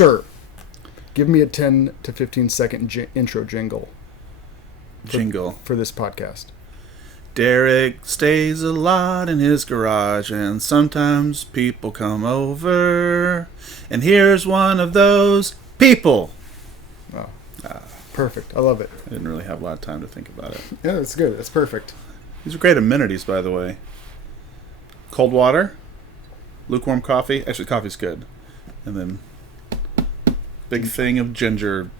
Sir, give me a 10 to 15 second intro jingle. For this podcast. Derek stays a lot in his garage, and sometimes people come over. And here's one of those people. Oh, perfect. I love it. I didn't really have a lot of time to think about it. Yeah, that's good. That's perfect. These are great amenities, by the way. Cold water, lukewarm coffee. Actually, coffee's good. And then big thing of ginger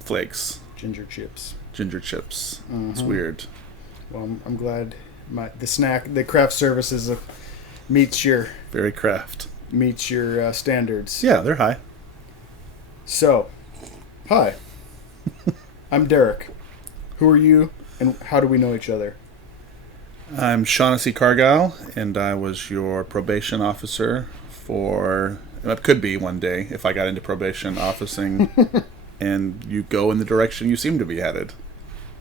flakes. Ginger chips. Mm-hmm. It's weird. Well, I'm glad the craft services meets your standards. Yeah, they're high. So, hi. I'm Derek. Who are you, and how do we know each other? I'm Shawnessey Cargile, and I was your probation officer for... It could be one day if I got into probation officing and you go in the direction you seem to be headed.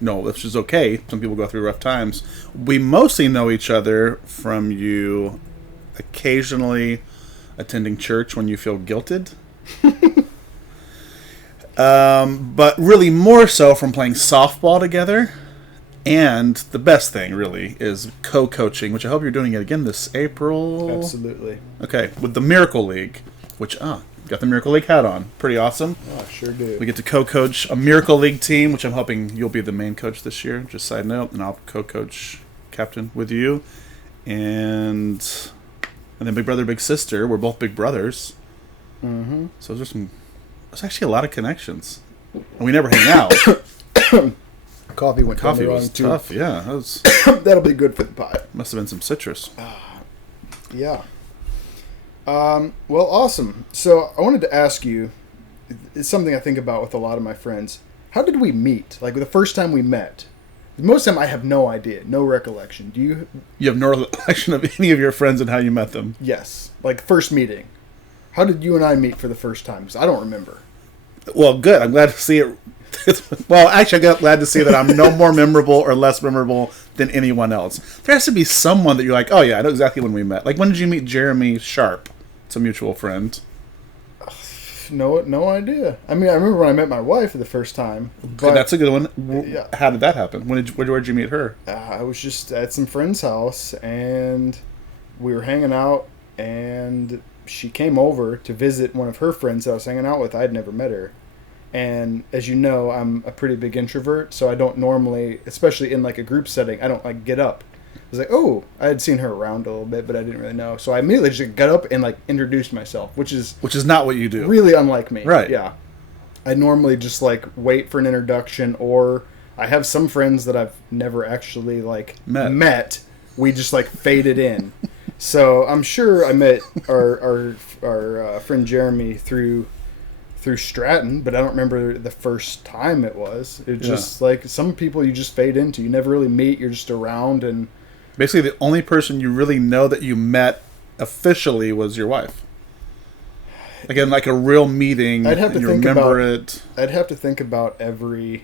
No, which is okay. Some people go through rough times. We mostly know each other from you occasionally attending church when you feel guilted. But really more so from playing softball together. And the best thing, really, is co-coaching, which I hope you're doing it again this April. Absolutely. Okay, with the Miracle League, which, got the Miracle League hat on. Pretty awesome. Oh, I sure do. We get to co-coach a Miracle League team, which I'm hoping you'll be the main coach this year. Just side note, and I'll co-coach captain with you. And then Big Brother, Big Sister, we're both big brothers. Mm-hmm. So there's actually a lot of connections. And we never hang out. Coffee was tough, yeah. That'll be good for the pie. Must have been some citrus. Yeah. Well, awesome. So I wanted to ask you, it's something I think about with a lot of my friends. How did we meet? Like the first time we met? Most of the time I have no idea, no recollection. Do you? You have no recollection of any of your friends and how you met them? Yes. Like first meeting. How did you and I meet for the first time? Because I don't remember. Well, good. I'm glad to see it. Well, actually, I'm glad to see that I'm no more memorable or less memorable than anyone else. There has to be someone that you're like, oh yeah, I know exactly when we met. Like, when did you meet Jeremy Sharp? It's a mutual friend. No idea. I mean, I remember when I met my wife for the first time. But, that's a good one. Yeah. How did that happen? Where'd you meet her? I was just at some friend's house, and we were hanging out, and she came over to visit one of her friends that I was hanging out with. I'd never met her. And as you know, I'm a pretty big introvert, so I don't normally, especially in like a group setting, I don't like get up. I was like, oh, I had seen her around a little bit, but I didn't really know. So I immediately just got up and like introduced myself, which is not what you do. Really unlike me. Right. Yeah. I normally just like wait for an introduction, or I have some friends that I've never actually like met. We just like faded in. So I'm sure I met our friend Jeremy through Stratton, but I don't remember the first time it was. It's just like some people you just fade into. You never really meet. You're just around, and basically the only person you really know that you met officially was your wife. Again, like a real meeting. I'd have to think about it. I'd have to think about every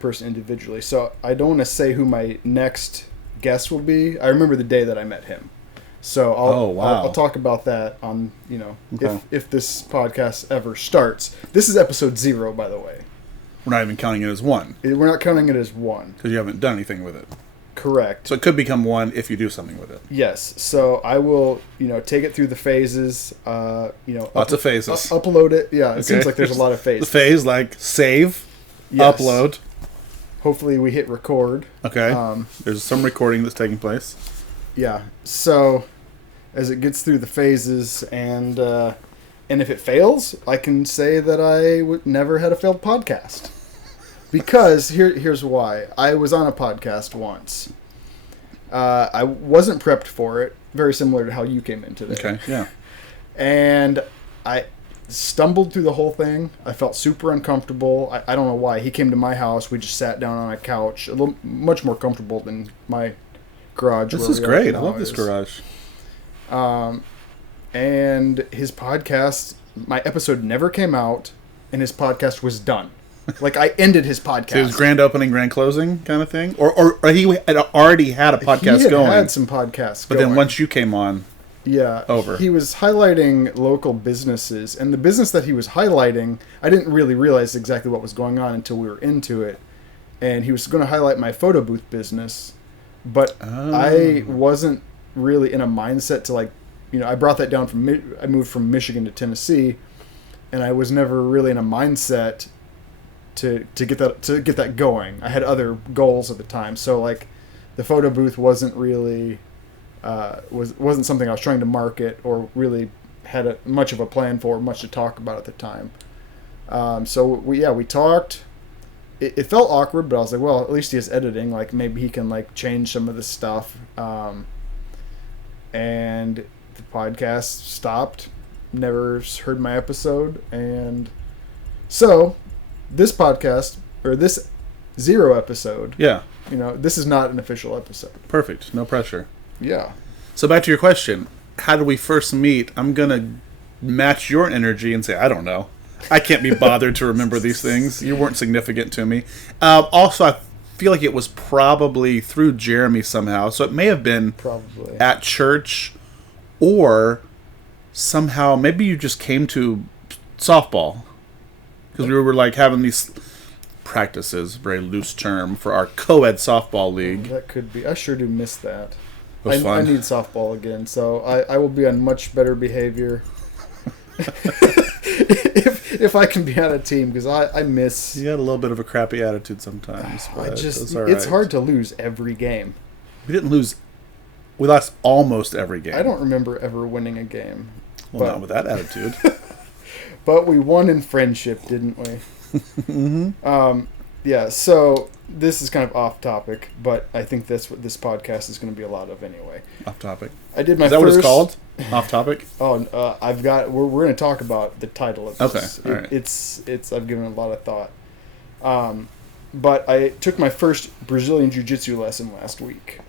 person individually. So I don't want to say who my next guest will be. I remember the day that I met him. So I'll talk about that on, okay. if this podcast ever starts. This is episode 0, by the way. We're not even counting it as 1. We're not counting it as 1. Because you haven't done anything with it. Correct. So it could become 1 if you do something with it. Yes. So I will, take it through the phases. Lots of phases. Upload it. Yeah, it seems like there's a lot of phases. The phase, like save, upload. Hopefully we hit record. Okay. There's some recording that's taking place. Yeah. So as it gets through the phases, and if it fails, I can say that I never had a failed podcast. Because here's why. I was on a podcast once. I wasn't prepped for it, very similar to how you came in today. Okay, yeah. And I stumbled through the whole thing. I felt super uncomfortable. I don't know why. He came to my house. We just sat down on a couch, much more comfortable than my garage. This is great. I love this garage. And his podcast, my episode never came out, and his podcast was done. Like, I ended his podcast. So it was grand opening, grand closing kind of thing? Or he had already had a podcast going. He had some podcasts But then once you came on... Yeah. Over. He was highlighting local businesses, and the business that he was highlighting, I didn't really realize exactly what was going on until we were into it. And he was going to highlight my photo booth business, but I wasn't really in a mindset to like, I brought that down I moved from Michigan to Tennessee, and I was never really in a mindset to get that going. I had other goals at the time, so like the photo booth wasn't really wasn't something I was trying to market or really had much of a plan for, much to talk about at the time. So we talked. It felt awkward, but I was like, well, at least he has editing. Like maybe he can like change some of the stuff. And the podcast stopped. Never heard my episode, and so this podcast or this 0 episode. Yeah. This is not an official episode. Perfect. No pressure. Yeah. So back to your question. How did we first meet? I'm going to match your energy and say, I don't know. I can't be bothered to remember these things. You weren't significant to me. Also, I feel like it was probably through Jeremy somehow. So it may have been probably at church, or somehow maybe you just came to softball. Because we were like having these practices, very loose term, for our co-ed softball league. That could be. I sure do miss that. It was fun. I need softball again, so I will be on much better behavior if I can be on a team, because I miss. You had a little bit of a crappy attitude sometimes. But it's hard to lose every game. We didn't lose. We lost almost every game. I don't remember ever winning a game. Well, not with that attitude. But we won in friendship, didn't we? Mm-hmm. Yeah, so this is kind of off topic, but I think that's what this podcast is going to be a lot of anyway. Off topic. I did my Is that first... what it's called? Off topic? Oh, I've got... We're going to talk about the title of this. Okay, all right. It's I've given it a lot of thought. But I took my first Brazilian Jiu-Jitsu lesson last week.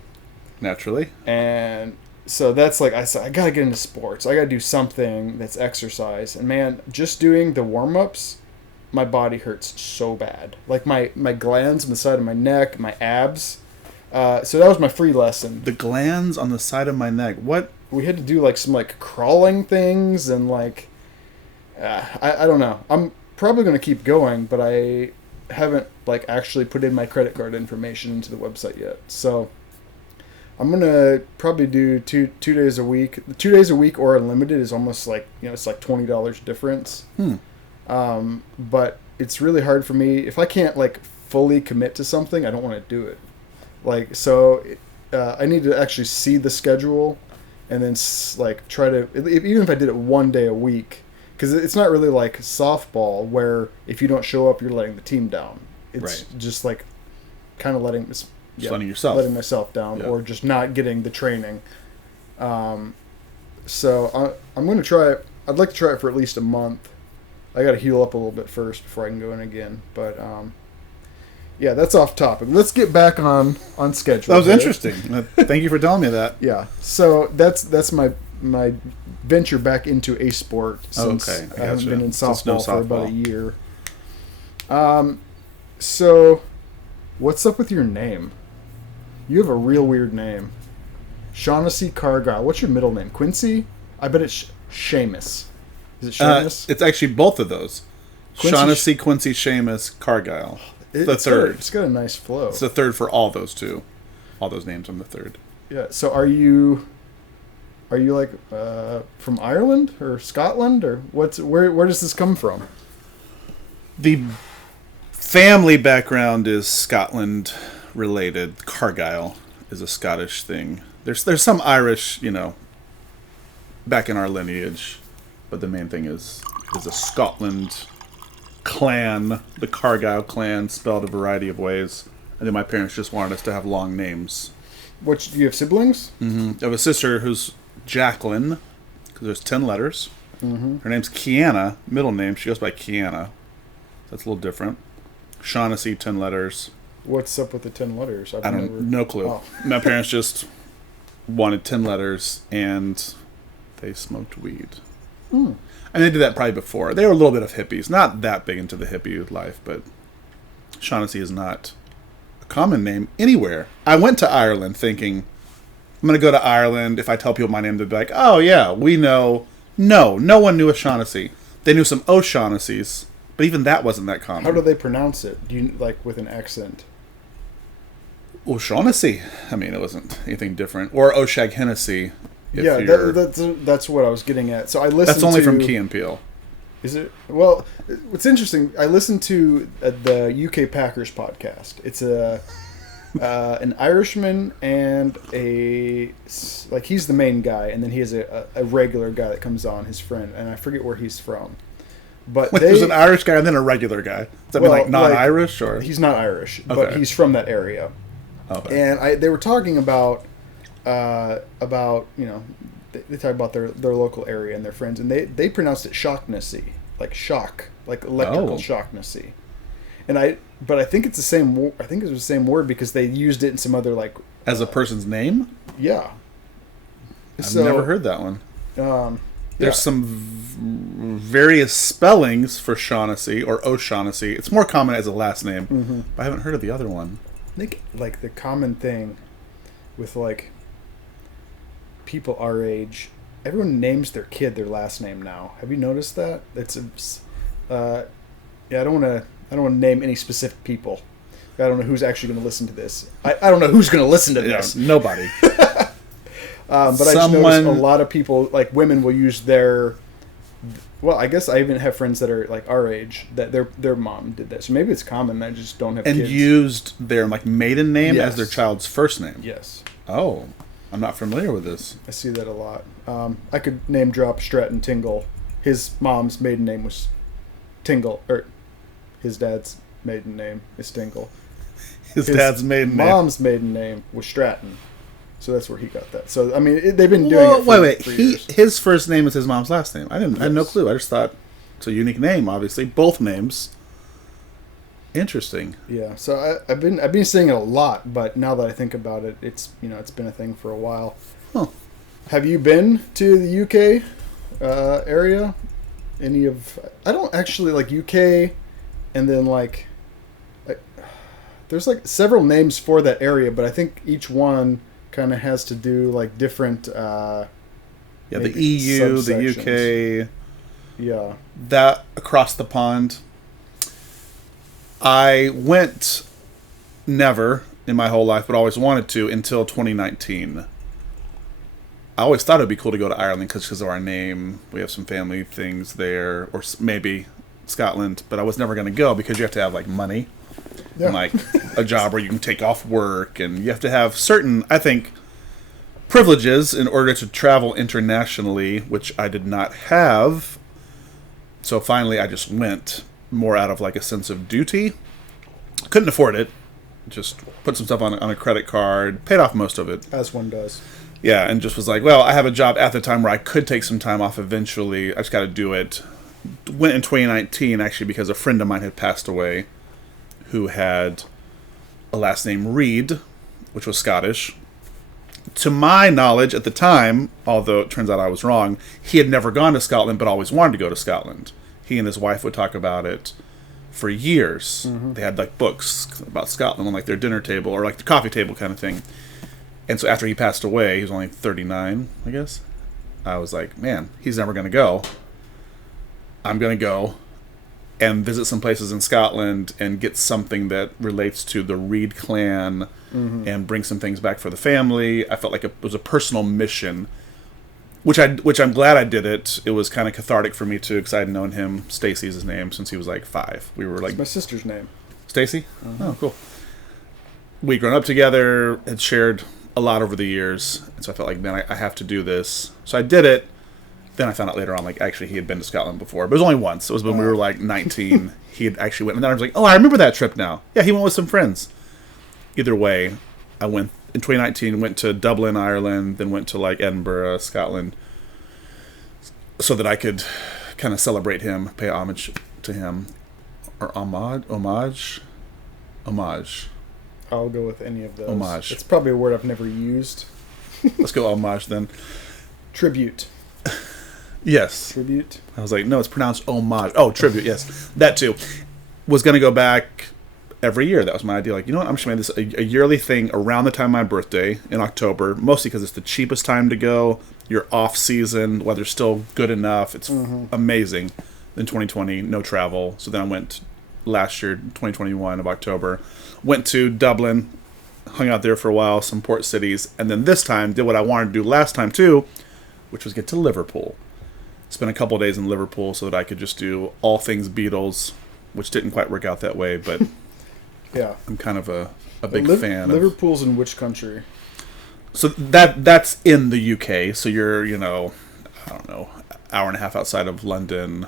Naturally. And so that's like, I said, I got to get into sports. I got to do something that's exercise. And man, just doing the warm-ups, my body hurts so bad. Like my glands on the side of my neck, my abs. So that was my free lesson. The glands on the side of my neck. What? We had to do like some like crawling things and like, I don't know. I'm probably going to keep going, but I haven't like actually put in my credit card information into the website yet. So I'm going to probably do two days a week. 2 days a week or unlimited is almost like, it's like $20 difference. But it's really hard for me. If I can't like fully commit to something, I don't want to do it. Like, so I need to actually see the schedule and then like try to, even if I did it 1 day a week, because it's not really like softball where if you don't show up, you're letting the team down. It's just like kind of letting myself down, or just not getting the training. So I'm going to try it. I'd like to try it for at least a month. I got to heal up a little bit first before I can go in again. But yeah, that's off topic. Let's get back on schedule. That was interesting. Thank you for telling me that. Yeah. So that's my venture back into a sport since I haven't been in softball for about a year. So what's up with your name? You have a real weird name. Shawnessey Cargile. What's your middle name? Quincy? I bet it's Shamus. Is it Shamus? It's actually both of those. Shawnessey, Quincy, Shamus, Cargile. The third. It's got a nice flow. It's the third for all those two. All those names on the third. Yeah. So are you like from Ireland or Scotland or where does this come from? The family background is Scotland related. Cargile is a Scottish thing. There's some Irish, back in our lineage, but the main thing is a Scotland clan, the Cargile clan, spelled a variety of ways. I think my parents just wanted us to have long names. Do you have siblings? Mm-hmm. I have a sister who's Jacqueline, because there's 10 letters. Mm-hmm. Her name's Kiana, middle name. She goes by Kiana. That's a little different. Shawnessey, 10 letters. What's up with the 10 letters? No clue. Oh. My parents just wanted 10 letters, and they smoked weed. And they did that probably before. They were a little bit of hippies. Not that big into the hippie life, but Shawnessey is not a common name anywhere. I went to Ireland thinking I'm going to go to Ireland. If I tell people my name, they'll be like, oh, yeah, we know. No one knew a Shaughnessy. They knew some O'Shaughnessy's, but even that wasn't that common. How do they pronounce it? Do you like with an accent? O'Shaughnessy. I mean, it wasn't anything different. Or O'Shag-Hennessy. Yeah, that's what I was getting at. So I listened. That's only from Key and Peele. Is it? Well, what's interesting, I listened to the UK Packers podcast. It's an Irishman and he's the main guy, and then he has a regular guy that comes on, his friend, and I forget where he's from. But there's an Irish guy and then a regular guy. Does that mean like non-Irish or? He's not Irish, but he's from that area. Okay. And they were talking about they talk about their local area and their friends, and they pronounced it Shaughnessy, like shock, like electrical Shaughnessy. And I think it's the same. I think it was the same word because they used it in some other as a person's name. Yeah. I've never heard that one. There's some various spellings for Shaughnessy or O'Shaughnessy. It's more common as a last name, but I haven't heard of the other one. I think the common thing with people our age, everyone names their kid their last name now. Have you noticed that? It's I don't want to name any specific people. I don't know who's actually going to listen to this. I don't know who's going to listen to this. Nobody. But I just noticed a lot of people, women, will use their. Well, I guess I even have friends that are our age that their mom did that. So maybe it's common. I just don't have kids. And used their maiden name as their child's first name. Yes. Oh, I'm not familiar with this. I see that a lot. I could name drop Stratton Tingle. His mom's maiden name was Tingle, or his dad's maiden name is Tingle. His dad's maiden name. Mom's maiden name was Stratton. So that's where he got that. So I mean, they've been doing it for years. His first name is his mom's last name. I had no clue. I just thought it's a unique name. Obviously, both names. Interesting. Yeah. So I've been seeing it a lot, but now that I think about it, it's been a thing for a while. Huh. Have you been to the UK area? I don't actually UK, and then there's several names for that area, but I think each one kind of has to do different the EU, the UK, that across the pond. I went never in my whole life, but always wanted to until 2019. I always thought it'd be cool to go to Ireland because of our name. We have some family things there, or maybe Scotland, but I was never going to go because you have to have money. Yeah. And a job where you can take off work, and you have to have certain, I think, privileges in order to travel internationally, which I did not have. So finally I just went more out of a sense of duty. Couldn't afford it. Just put some stuff on a credit card, paid off most of it. As one does. Yeah, and just was well, I have a job at the time where I could take some time off eventually. I just got to do it. Went in 2019 actually because a friend of mine had passed away who had a last name Reed, which was Scottish. To my knowledge at the time, although it turns out I was wrong, he had never gone to Scotland but always wanted to go to Scotland. He and his wife would talk about it for years. Mm-hmm. They had books about Scotland on their dinner table or the coffee table kind of thing. And so after he passed away, he was only 39, I guess. I was man, he's never going to go. I'm going to go and visit some places in Scotland and get something that relates to the Reed clan and bring some things back for the family. I felt it was a personal mission, which I'm glad I did it. It was kind of cathartic for me too, because I had known him. Stacey's his name since he was 5. We were It's my sister's name. Stacey? Oh, cool. We'd grown up together, had shared a lot over the years, and so I felt man, I have to do this. So I did it. Then I found out later on, actually he had been to Scotland before, but it was only once. It was when we were 19. He had actually went, and then I was oh, I remember that trip now. Yeah, he went with some friends. Either way, I went in 2019. Went to Dublin, Ireland, then went to Edinburgh, Scotland, so that I could kind of celebrate him, pay homage to him, or homage. I'll go with any of those. Homage. It's probably a word I've never used. Let's go homage then. Tribute. Yes. Tribute. I was no, it's pronounced homage. Oh, tribute, yes. That too. Was going to go back every year, that was my idea. Like, you know what? I'm just making this a yearly thing around the time of my birthday in October, mostly because it's the cheapest time to go. You're off season, weather's still good enough. It's amazing. Then 2020, no travel. So then I went last year, 2021 of October, went to Dublin, hung out there for a while, some port cities, and then this time did what I wanted to do last time too, which was get to Liverpool. Spent a couple of days in Liverpool so that I could just do all things Beatles, which didn't quite work out that way, but yeah, I'm kind of a big fan. Liverpool's in which country? So that's in the UK. So you're, I don't know, hour and a half outside of London,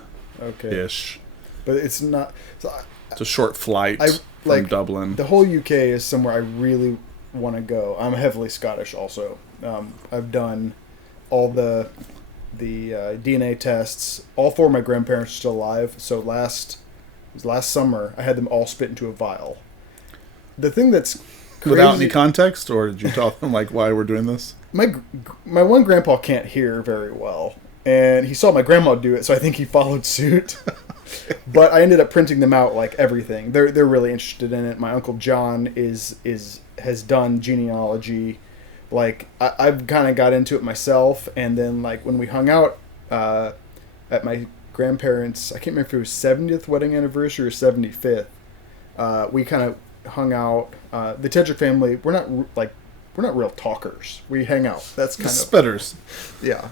ish. But it's not. So it's a short flight from Dublin. The whole UK is somewhere I really want to go. I'm heavily Scottish, also. I've done all the DNA tests. All four of my grandparents are still alive. So last summer, I had them all spit into a vial. The thing that's crazy, without any context, or did you tell them like why we're doing this? My one grandpa can't hear very well, and he saw my grandma do it, so I think he followed suit. But I ended up printing them out like everything. They're really interested in it. My uncle John has done genealogy. Like I've kind of got into it myself, and then like when we hung out at my grandparents', I can't remember if it was 70th wedding anniversary or 75th. We kind of hung out. The Tedrick family, we're not real talkers. We hang out. That's kind of spitters. Yeah.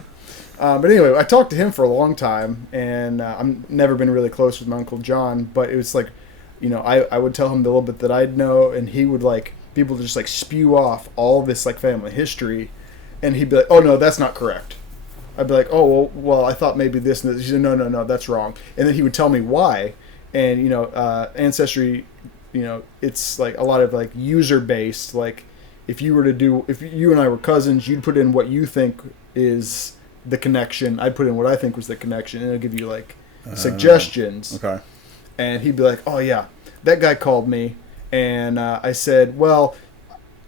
But anyway, I talked to him for a long time, and I've never been really close with my Uncle John, but it was like, I would tell him the little bit that I'd know, and he would like people to just like spew off all this like family history, and he'd be like, oh no, that's not correct. I'd be like, oh, well, I thought maybe this and this. He said, no, that's wrong. And then he would tell me why, and Ancestry, it's like a lot of like user-based, like if you and I were cousins, you'd put in what you think is the connection. I'd put in what I think was the connection, and it'll give you like suggestions. Okay. And he'd be like, "Oh yeah, that guy called me, and I said, well,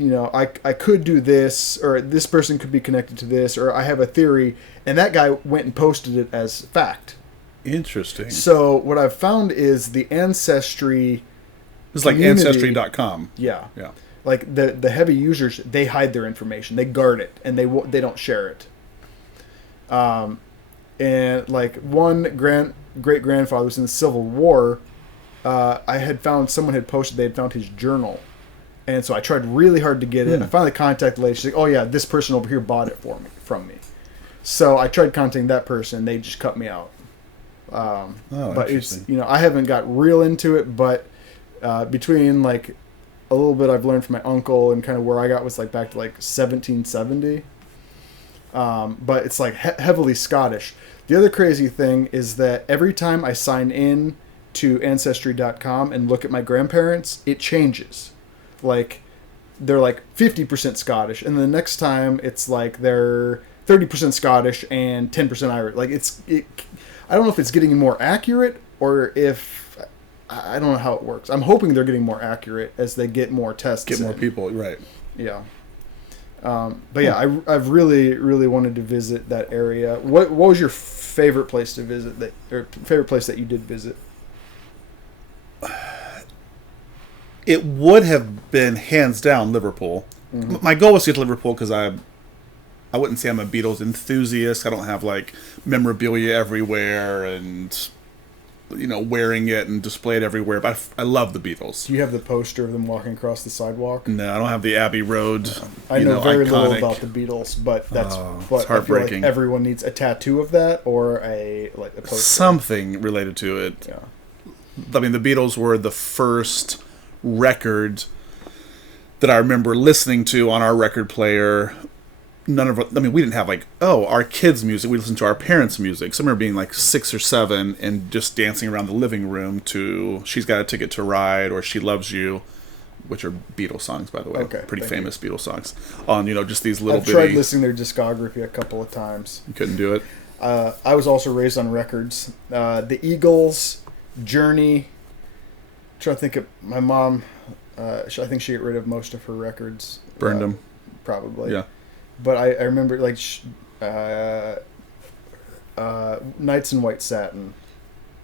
I could do this, or this person could be connected to this, or I have a theory," and that guy went and posted it as fact. Interesting. So what I've found is the Ancestry. It's like Ancestry.com. Yeah. Yeah. Like the heavy users, they hide their information, they guard it, and they don't share it. And like one great grandfather was in the Civil War. I had found someone had posted they had found his journal, and so I tried really hard to get it. I finally contacted the lady. She's like, "Oh yeah, this person over here bought it from me." So I tried contacting that person. They just cut me out. But it's I haven't got real into it, but between like a little bit I've learned from my uncle, and kind of where I got was like back to like 1770. But it's like heavily Scottish. The other crazy thing is that every time I sign in to Ancestry.com and look at my grandparents, it changes. Like, they're like 50% Scottish, and the next time it's like they're 30% Scottish and 10% Irish. Like, I don't know if it's getting more accurate, or if... I don't know how it works. I'm hoping they're getting more accurate as they get more tests. Get more people, right. Yeah. But yeah, I've really, really wanted to visit that area. What was your favorite place to visit, or favorite place that you did visit? It would have been hands down Liverpool. Mm-hmm. My goal was to get to Liverpool because I wouldn't say I'm a Beatles enthusiast. I don't have like memorabilia everywhere and wearing it and display it everywhere. But I love the Beatles. Do you have the poster of them walking across the sidewalk? No, I don't have the Abbey Road. I know very little about the Beatles, but that's it's heartbreaking. I feel like everyone needs a tattoo of that or a poster. Something related to it. Yeah. I mean, the Beatles were the first record that I remember listening to on our record player. We didn't have our kids' music. We listened to our parents' music. So I remember being like 6 or 7 and just dancing around the living room to She's Got a Ticket to Ride or She Loves You, which are Beatles songs, by the way. Okay, pretty famous Beatles songs. On, just these little bitty... I've tried listening to their discography a couple of times. You couldn't do it? I was also raised on records. The Eagles, Journey. I'm trying to think of my mom. I think she got rid of most of her records. Burned them. Probably. Yeah. But I remember Nights in White Satin.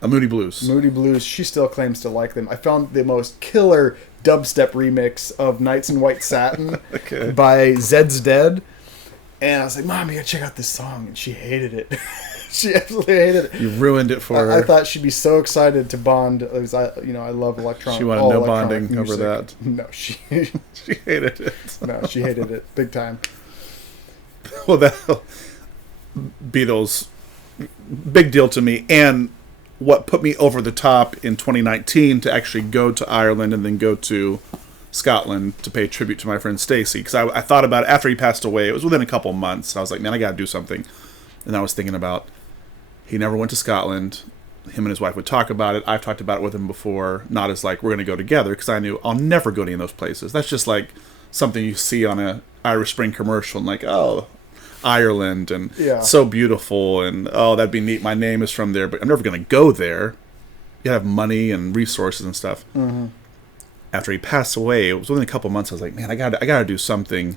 Moody Blues. Moody Blues. She still claims to like them. I found the most killer dubstep remix of Nights in White Satin by Zed's Dead. And I was like, Mom, you gotta check out this song. And she hated it. She absolutely hated it. You ruined it for her. I thought she'd be so excited to bond. Because I love electronic. She wanted no bonding music. Over that. No, she hated it. No, she hated it big time. Well, that Beatles, big deal to me. And what put me over the top in 2019 to actually go to Ireland and then go to Scotland to pay tribute to my friend Stacey. Because I thought about it after he passed away. It was within a couple months. I was like, man, I got to do something. And I was thinking about, he never went to Scotland. Him and his wife would talk about it. I've talked about it with him before. Not as like, we're going to go together. Because I knew I'll never go to any of those places. That's just like something you see on a Irish Spring commercial. And like, oh, Ireland. And so beautiful. And, oh, that'd be neat. My name is from there. But I'm never going to go there. You have money and resources and stuff. Mm-hmm. After he passed away, it was within a couple months. I was like, man, I got to do something.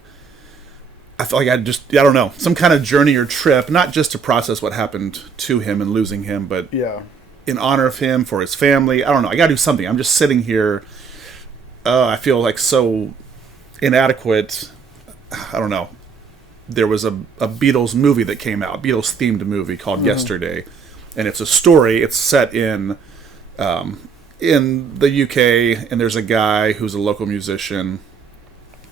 I felt like I don't know, some kind of journey or trip, not just to process what happened to him and losing him, but in honor of him, for his family. I don't know. I got to do something. I'm just sitting here. I feel like so inadequate. I don't know. There was a Beatles movie that came out, Beatles themed movie called Yesterday. And it's a story. It's set in the UK, and there's a guy who's a local musician.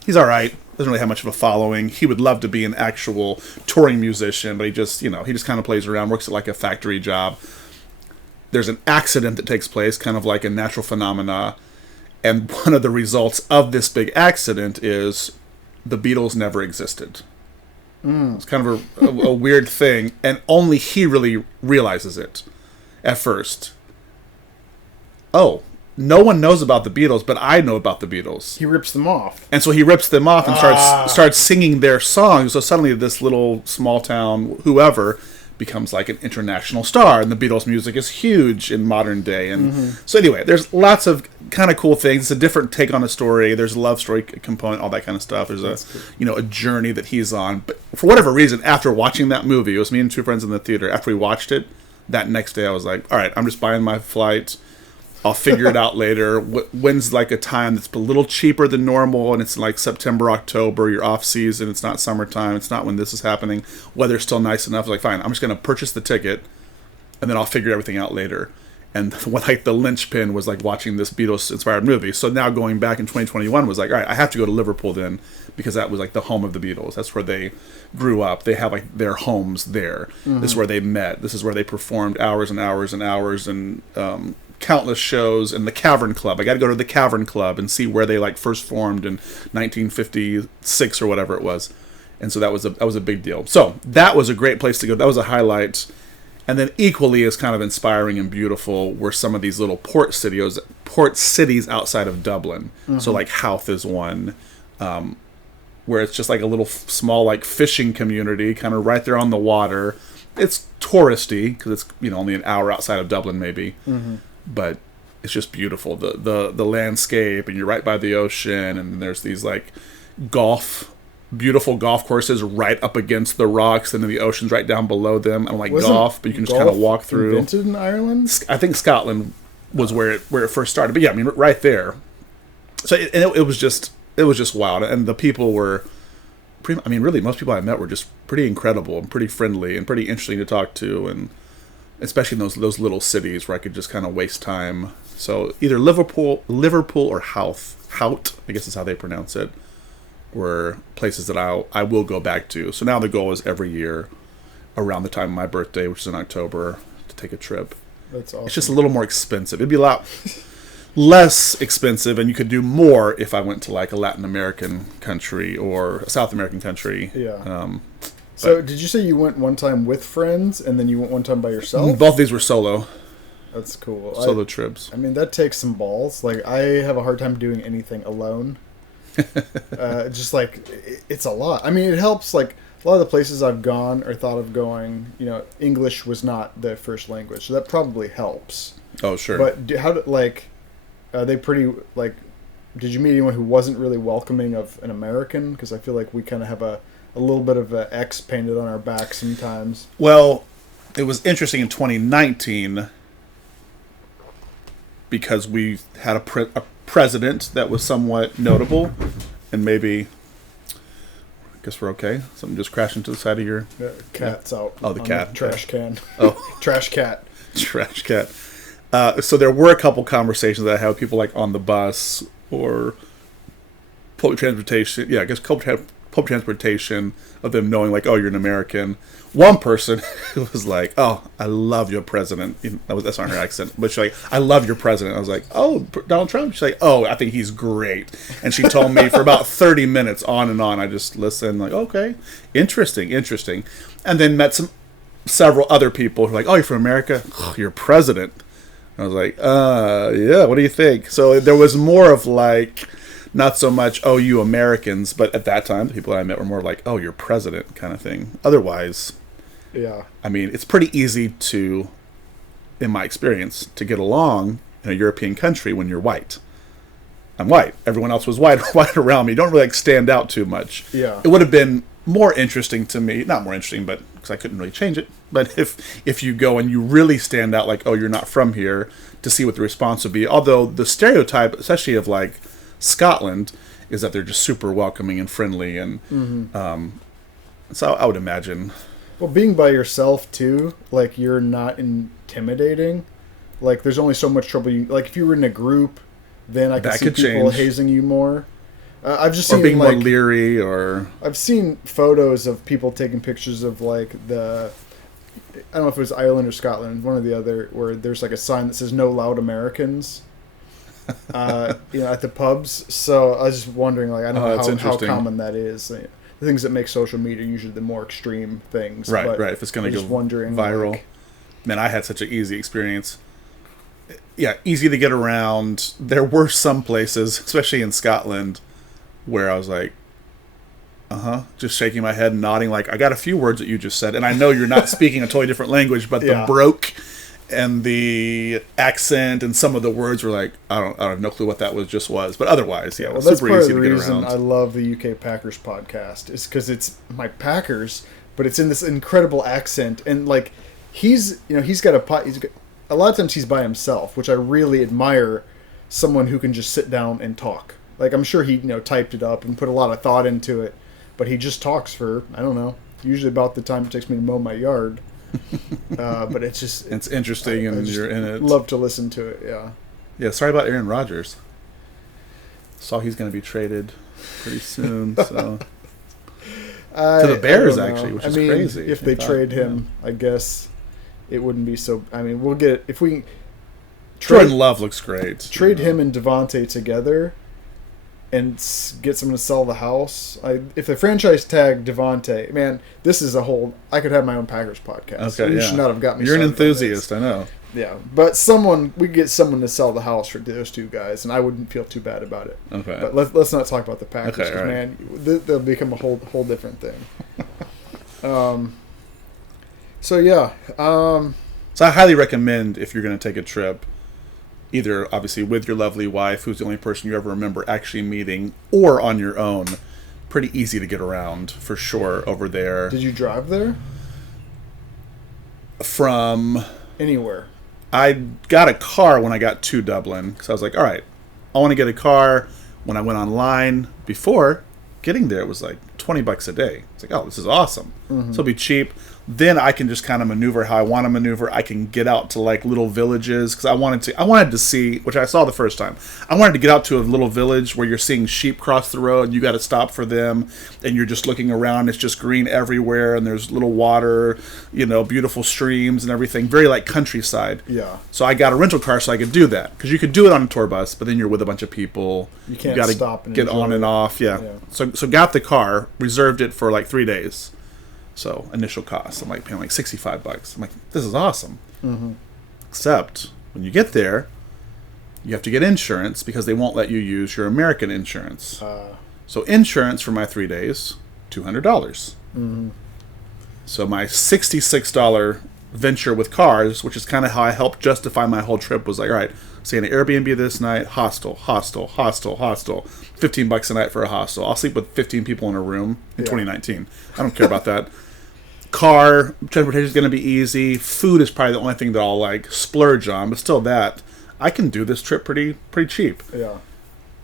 He's all right. Doesn't really have much of a following. He would love to be an actual touring musician, but he just kind of plays around, works at like a factory job. There's an accident that takes place, kind of like a natural phenomena, and one of the results of this big accident is the Beatles never existed. It's kind of a weird thing, and only he really realizes it at first. Oh, no one knows about the Beatles, but I know about the Beatles. He rips them off. And so he rips them off and starts singing their songs. So suddenly this little small town, whoever, becomes like an international star. And the Beatles music is huge in modern day. And so anyway, there's lots of kind of cool things. It's a different take on a story. There's a love story component, all that kind of stuff. There's a journey that he's on. But for whatever reason, after watching that movie, it was me and two friends in the theater. After we watched it, that next day I was like, all right, I'm just buying my flight. I'll figure it out later. When's like a time that's a little cheaper than normal, and it's like September, October, you're off season, it's not summertime, it's not when this is happening, weather's still nice enough. Like, fine, I'm just going to purchase the ticket, and then I'll figure everything out later. And like the linchpin was like watching this Beatles-inspired movie. So now going back in 2021 was like, all right, I have to go to Liverpool then, because that was like the home of the Beatles. That's where they grew up. They have like their homes there. This is where they met. This is where they performed hours and hours and hours and countless shows. In the Cavern Club, I got to go to the Cavern Club and see where they like first formed in 1956 or whatever it was. And so that was a big deal. So that was a great place to go. That was a highlight. And then equally as kind of inspiring and beautiful were some of these little port cities outside of Dublin. So like Howth is one, where it's just like a little small like fishing community, kind of right there on the water. It's touristy because it's only an hour outside of Dublin maybe, but it's just beautiful. The landscape, and you're right by the ocean, and there's these like beautiful golf courses right up against the rocks, and then the ocean's right down below them. And like golf, but you can just kind of walk through. Invented in Ireland? I think Scotland was where it first started. But yeah, I mean, right there. So it was just wild, and the people were really most people I met were just pretty incredible and pretty friendly and pretty interesting to talk to, and especially in those little cities where I could just kind of waste time. So either Liverpool or Howth, I guess is how they pronounce it, were places that I will go back to. So now the goal is every year around the time of my birthday, which is in October, to take a trip. That's awesome. It's just a little more expensive. It'd be a lot less expensive, and you could do more if I went to like a Latin American country or a South American country. Yeah. So did you say you went one time with friends and then you went one time by yourself? Both these were solo. That's cool. Solo trips. I mean, that takes some balls. Like, I have a hard time doing anything alone. Just like, it's a lot. I mean, it helps. Like, a lot of the places I've gone or thought of going, English was not the first language, so that probably helps. Oh, sure. But are they pretty, like, did you meet anyone who wasn't really welcoming of an American? Because I feel like we kind of have a little bit of an X painted on our back sometimes. Well, it was interesting in 2019. because we had a president that was somewhat notable, and maybe, I guess we're okay. Something just crashed into the side of your... cat's out. Oh, the cat. Trash can. Oh. Trash cat. Trash cat. So there were a couple conversations that I had with people like on the bus or public transportation. Yeah, I guess public transportation, of them knowing like, oh, you're an American. One person was like, oh, I love your president. That's not her accent, but she's like, I love your president. I was like, oh, Donald Trump? She's like, oh, I think he's great. And she told me for about 30 minutes on and on. I just listened like, okay, interesting. And then met several other people who were like, oh, you're from America? Oh, you're president. I was like, yeah, what do you think? So there was more of like, not so much, oh, you Americans, but at that time, the people that I met were more like, oh, you're president kind of thing. Otherwise, yeah. I mean, it's pretty easy to, in my experience, to get along in a European country when you're white. I'm white. Everyone else was white around me. You don't really like stand out too much. Yeah. It would have been more interesting to me, not more interesting, but because I couldn't really change it. But if you go and you really stand out, like, oh, you're not from here, to see what the response would be. Although the stereotype, especially of like Scotland, is that they're just super welcoming and friendly, and so I would imagine. Well, being by yourself too, like you're not intimidating. Like there's only so much trouble. Like if you were in a group, then I could see people hazing you more. I've just seen being like, more leery, or I've seen photos of people taking pictures of like I don't know if it was Ireland or Scotland, one or the other, where there's like a sign that says "No Loud Americans." At the pubs. So I was just wondering, like, I don't know how common that is. The things that make social media are usually the more extreme things. Right. If it's going to go viral. Like, man, I had such an easy experience. Yeah, easy to get around. There were some places, especially in Scotland, where I was like, just shaking my head and nodding, like, I got a few words that you just said, and I know you're not speaking a totally different language, but the broke and the accent and some of the words were like, I have no clue what that was. But otherwise, yeah, well, that's super easy to get around. That's part of the reason I love the UK Packers podcast, is because it's my Packers, but it's in this incredible accent, and like he's got a lot of times he's by himself, which I really admire. Someone who can just sit down and talk. Like I'm sure he typed it up and put a lot of thought into it, but he just talks for, I don't know, usually about the time it takes me to mow my yard. But it's interesting, and you're in it. Love to listen to it. Yeah. Sorry about Aaron Rodgers. Saw he's going to be traded pretty soon. So to the Bears, actually, which is crazy. If they trade him, I guess it wouldn't be so. I mean, we'll get if we. Jordan Love looks great. Trade him and Devontae together, and get someone to sell the house. If they franchise tag Devontae, man, this is a whole. I could have my own Packers podcast. Okay, so you should not have got me. You're an enthusiast, I know. Yeah, but we could get someone to sell the house for those two guys, and I wouldn't feel too bad about it. Okay, but let's not talk about the Packers, because man, they'll become a whole different thing. So yeah. So I highly recommend, if you're going to take a trip, either obviously with your lovely wife, who's the only person you ever remember actually meeting, or on your own. Pretty easy to get around, for sure, over there. Did you drive there? From anywhere. I got a car when I got to Dublin, because I was like, all right, I want to get a car. When I went online before getting there, it was like $20 a day. It's like, oh, this is awesome. Mm-hmm. So it'll be cheap. Then I can just kind of maneuver how I want to maneuver. I can get out to like little villages, because I wanted to see, which I saw the first time. I wanted to get out to a little village where you're seeing sheep cross the road. You got to stop for them, and you're just looking around. It's just green everywhere, and there's little water, beautiful streams and everything. Very like countryside. Yeah. So I got a rental car so I could do that, because you could do it on a tour bus, but then you're with a bunch of people. You can't stop and get on and off. Yeah. So got the car, reserved it for like 3 days. So initial cost, I'm like paying like $65. I'm like, this is awesome. Mm-hmm. Except when you get there, you have to get insurance, because they won't let you use your American insurance. So insurance for my 3 days, $200. Mm-hmm. So my $66 venture with cars, which is kind of how I helped justify my whole trip, was like, all right, stay in an Airbnb this night, hostel, $15 a night for a hostel. I'll sleep with 15 people in a room in 2019. I don't care about that. Car transportation is going to be easy. Food is probably the only thing that I'll like splurge on, but still that I can do this trip pretty cheap. Yeah.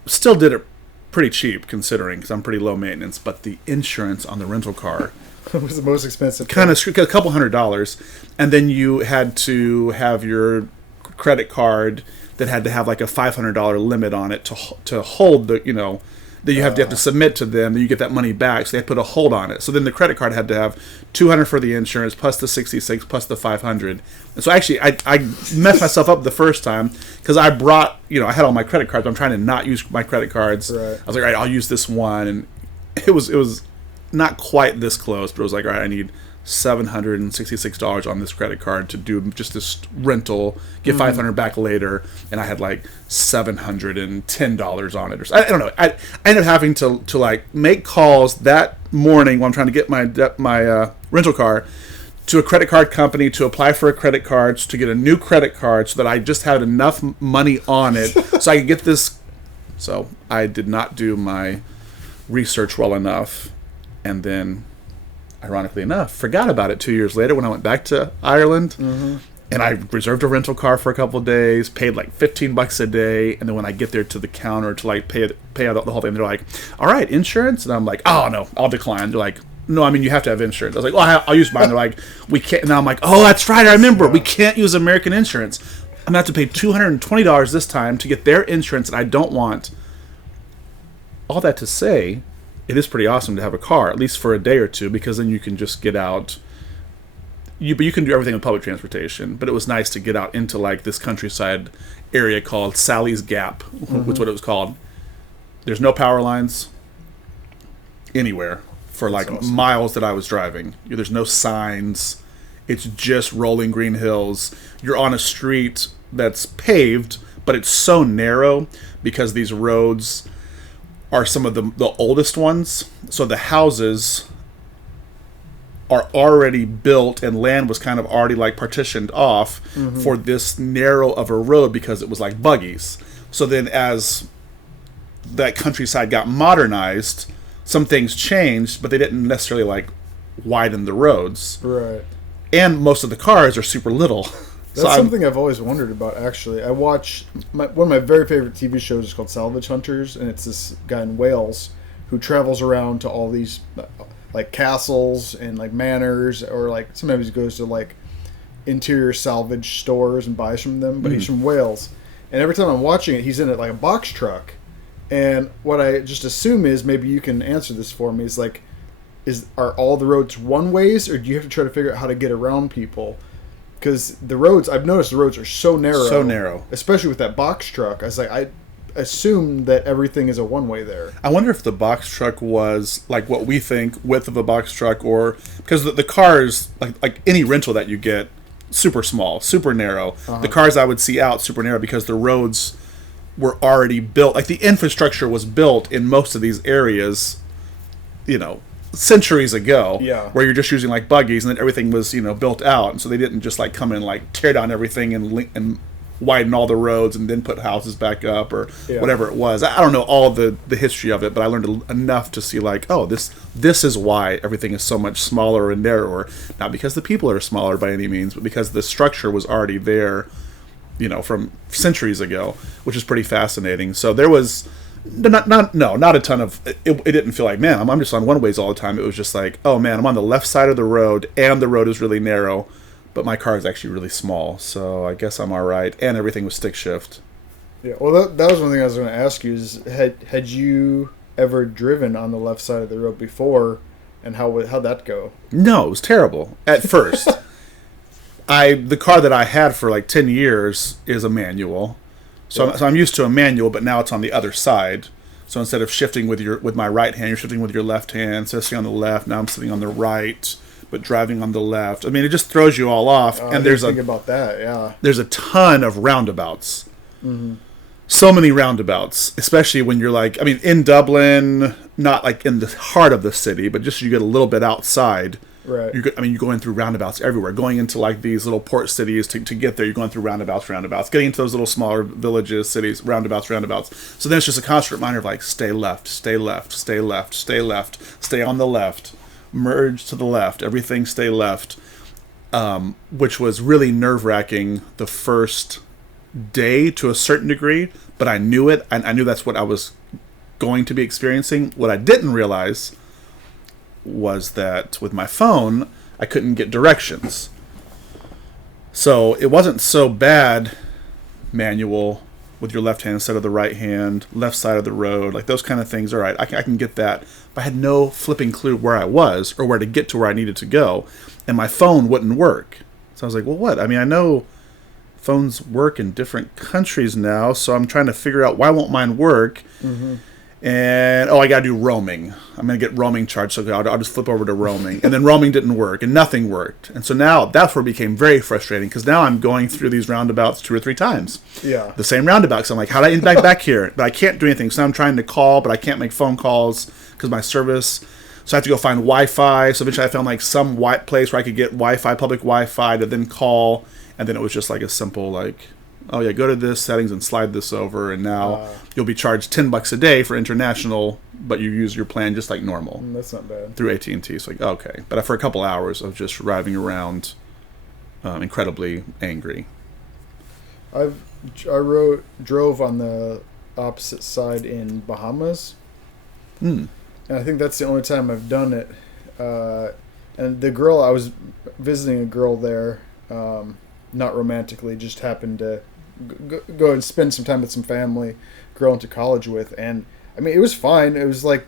Still did it pretty cheap considering, because I'm pretty low maintenance. But the insurance on the rental car was the most expensive. Kind of a couple $100, and then you had to have your credit card that had to have like a $500 limit on it to hold the, you know, that you have to submit to them, then you get that money back, so they put a hold on it. So then the credit card had to have $200 for the insurance plus the $66 plus the $500. And so actually I messed myself up the first time because I brought, you know, I had all my credit cards. I'm trying to not use my credit cards. Right. I was like, all right, I'll use this one, and it was not quite this close, but it was like, all right, I need $766 on this credit card to do just this rental, get $500 back later, and I had like $710 on it. Or I don't know. I ended up having to like make calls that morning while I'm trying to get my rental car to a credit card company to apply for a credit card, to get a new credit card so that I just had enough money on it so I could get this. So I did not do my research well enough, and then ironically enough, forgot about it 2 years later when I went back to Ireland, and I reserved a rental car for a couple of days, paid like $15 a day, and then when I get there to the counter to like pay out the whole thing, they're like, "All right, insurance," and I'm like, "Oh no, I'll decline." They're like, "No, I mean you have to have insurance." I was like, "Well, I'll use mine." They're like, "We can't." And I'm like, "Oh, that's right, I remember. We can't use American insurance. I'm gonna have to pay $220 this time to get their insurance, and I don't want." All that to say, it is pretty awesome to have a car, at least for a day or two, because then you can just get out. But you can do everything with public transportation. But it was nice to get out into like this countryside area called Sally's Gap, which is what it was called. There's no power lines anywhere for like miles that I was driving. There's no signs. It's just rolling green hills. You're on a street that's paved, but it's so narrow because these roads are some of the oldest ones. So the houses are already built and land was kind of already like partitioned off for this narrow of a road because it was like buggies. So then as that countryside got modernized, some things changed, but they didn't necessarily like widen the roads. Right. And most of the cars are super little. That's something I've always wondered about, actually. I watch one of my very favorite TV shows is called Salvage Hunters, and it's this guy in Wales who travels around to all these like castles and like manors, or like sometimes he goes to like interior salvage stores and buys from them, but he's from Wales. And every time I'm watching it, he's in it like a box truck. And what I just assume is, maybe you can answer this for me, is like, are all the roads one ways, or do you have to try to figure out how to get around people? Because the roads, I've noticed the roads are so narrow. So narrow. Especially with that box truck. I was like, I assume that everything is a one-way there. I wonder if the box truck was like what we think, width of a box truck, or because the cars, like any rental that you get, super small, super narrow. The cars I would see out super narrow because the roads were already built. Like the infrastructure was built in most of these areas, you know, centuries ago, where you're just using like buggies, and then everything was, you know, built out, and so they didn't just like come in and like tear down everything and widen all the roads and then put houses back up or whatever it was. I don't know all the history of it, but I learned enough to see like, oh, this is why everything is so much smaller and narrower. Not because the people are smaller by any means, but because the structure was already there, you know, from centuries ago, which is pretty fascinating. So there was not a ton of it didn't feel like, man, I'm just on one ways all the time. It was just like, oh man, I'm on the left side of the road and the road is really narrow, but my car is actually really small, so I guess I'm all right. And everything was stick shift. Yeah, well, that was one thing I was going to ask you is, had you ever driven on the left side of the road before, and how'd that go? No, it was terrible at first. The car that I had for like 10 years is a manual. So I'm used to a manual, but now it's on the other side. So instead of shifting with my right hand, you're shifting with your left hand. So sitting on the left, now I'm sitting on the right, but driving on the left. I mean, it just throws you all off. And think about that. Yeah, there's a ton of roundabouts. So many roundabouts, especially when you're like, I mean, in Dublin, not like in the heart of the city, but just you get a little bit outside. Right. You're going through roundabouts everywhere. Going into like these little port cities to get there, you're going through roundabouts. Getting into those little smaller villages, cities, roundabouts. So then it's just a constant reminder of like, stay left, stay left, stay left, stay left, stay on the left, merge to the left, everything stay left, which was really nerve-wracking the first day to a certain degree, but I knew it. I knew that's what I was going to be experiencing. What I didn't realize was that with my phone, I couldn't get directions. So it wasn't so bad manual with your left hand instead of the right hand, left side of the road, like those kind of things. All right, I can get that. But I had no flipping clue where I was or where to get to where I needed to go. And my phone wouldn't work. So I was like, well, what? I mean, I know phones work in different countries now, so I'm trying to figure out why won't mine work. Mm-hmm. And, I got to do roaming. I'm going to get roaming charged, so I'll just flip over to roaming. And then roaming didn't work, and nothing worked. And so now that's where it became very frustrating, because now I'm going through these roundabouts 2 or 3 times. Yeah. The same roundabout. So I'm like, how do I get back here? But I can't do anything. So now I'm trying to call, but I can't make phone calls because my service. So I have to go find Wi-Fi. So eventually I found like some place where I could get Wi-Fi, public Wi-Fi, to then call. And then it was just like a simple like, oh yeah, go to this settings and slide this over, and now you'll be charged $10 a day for international, but you use your plan just like normal. That's not bad. Through AT&T. So like, okay. But for a couple hours of just driving around, incredibly angry. I drove on the opposite side in Bahamas. And I think that's the only time I've done it. And I was visiting a girl there, not romantically, just happened to go and spend some time with some family, girl I went to college with. And I mean, it was fine. It was like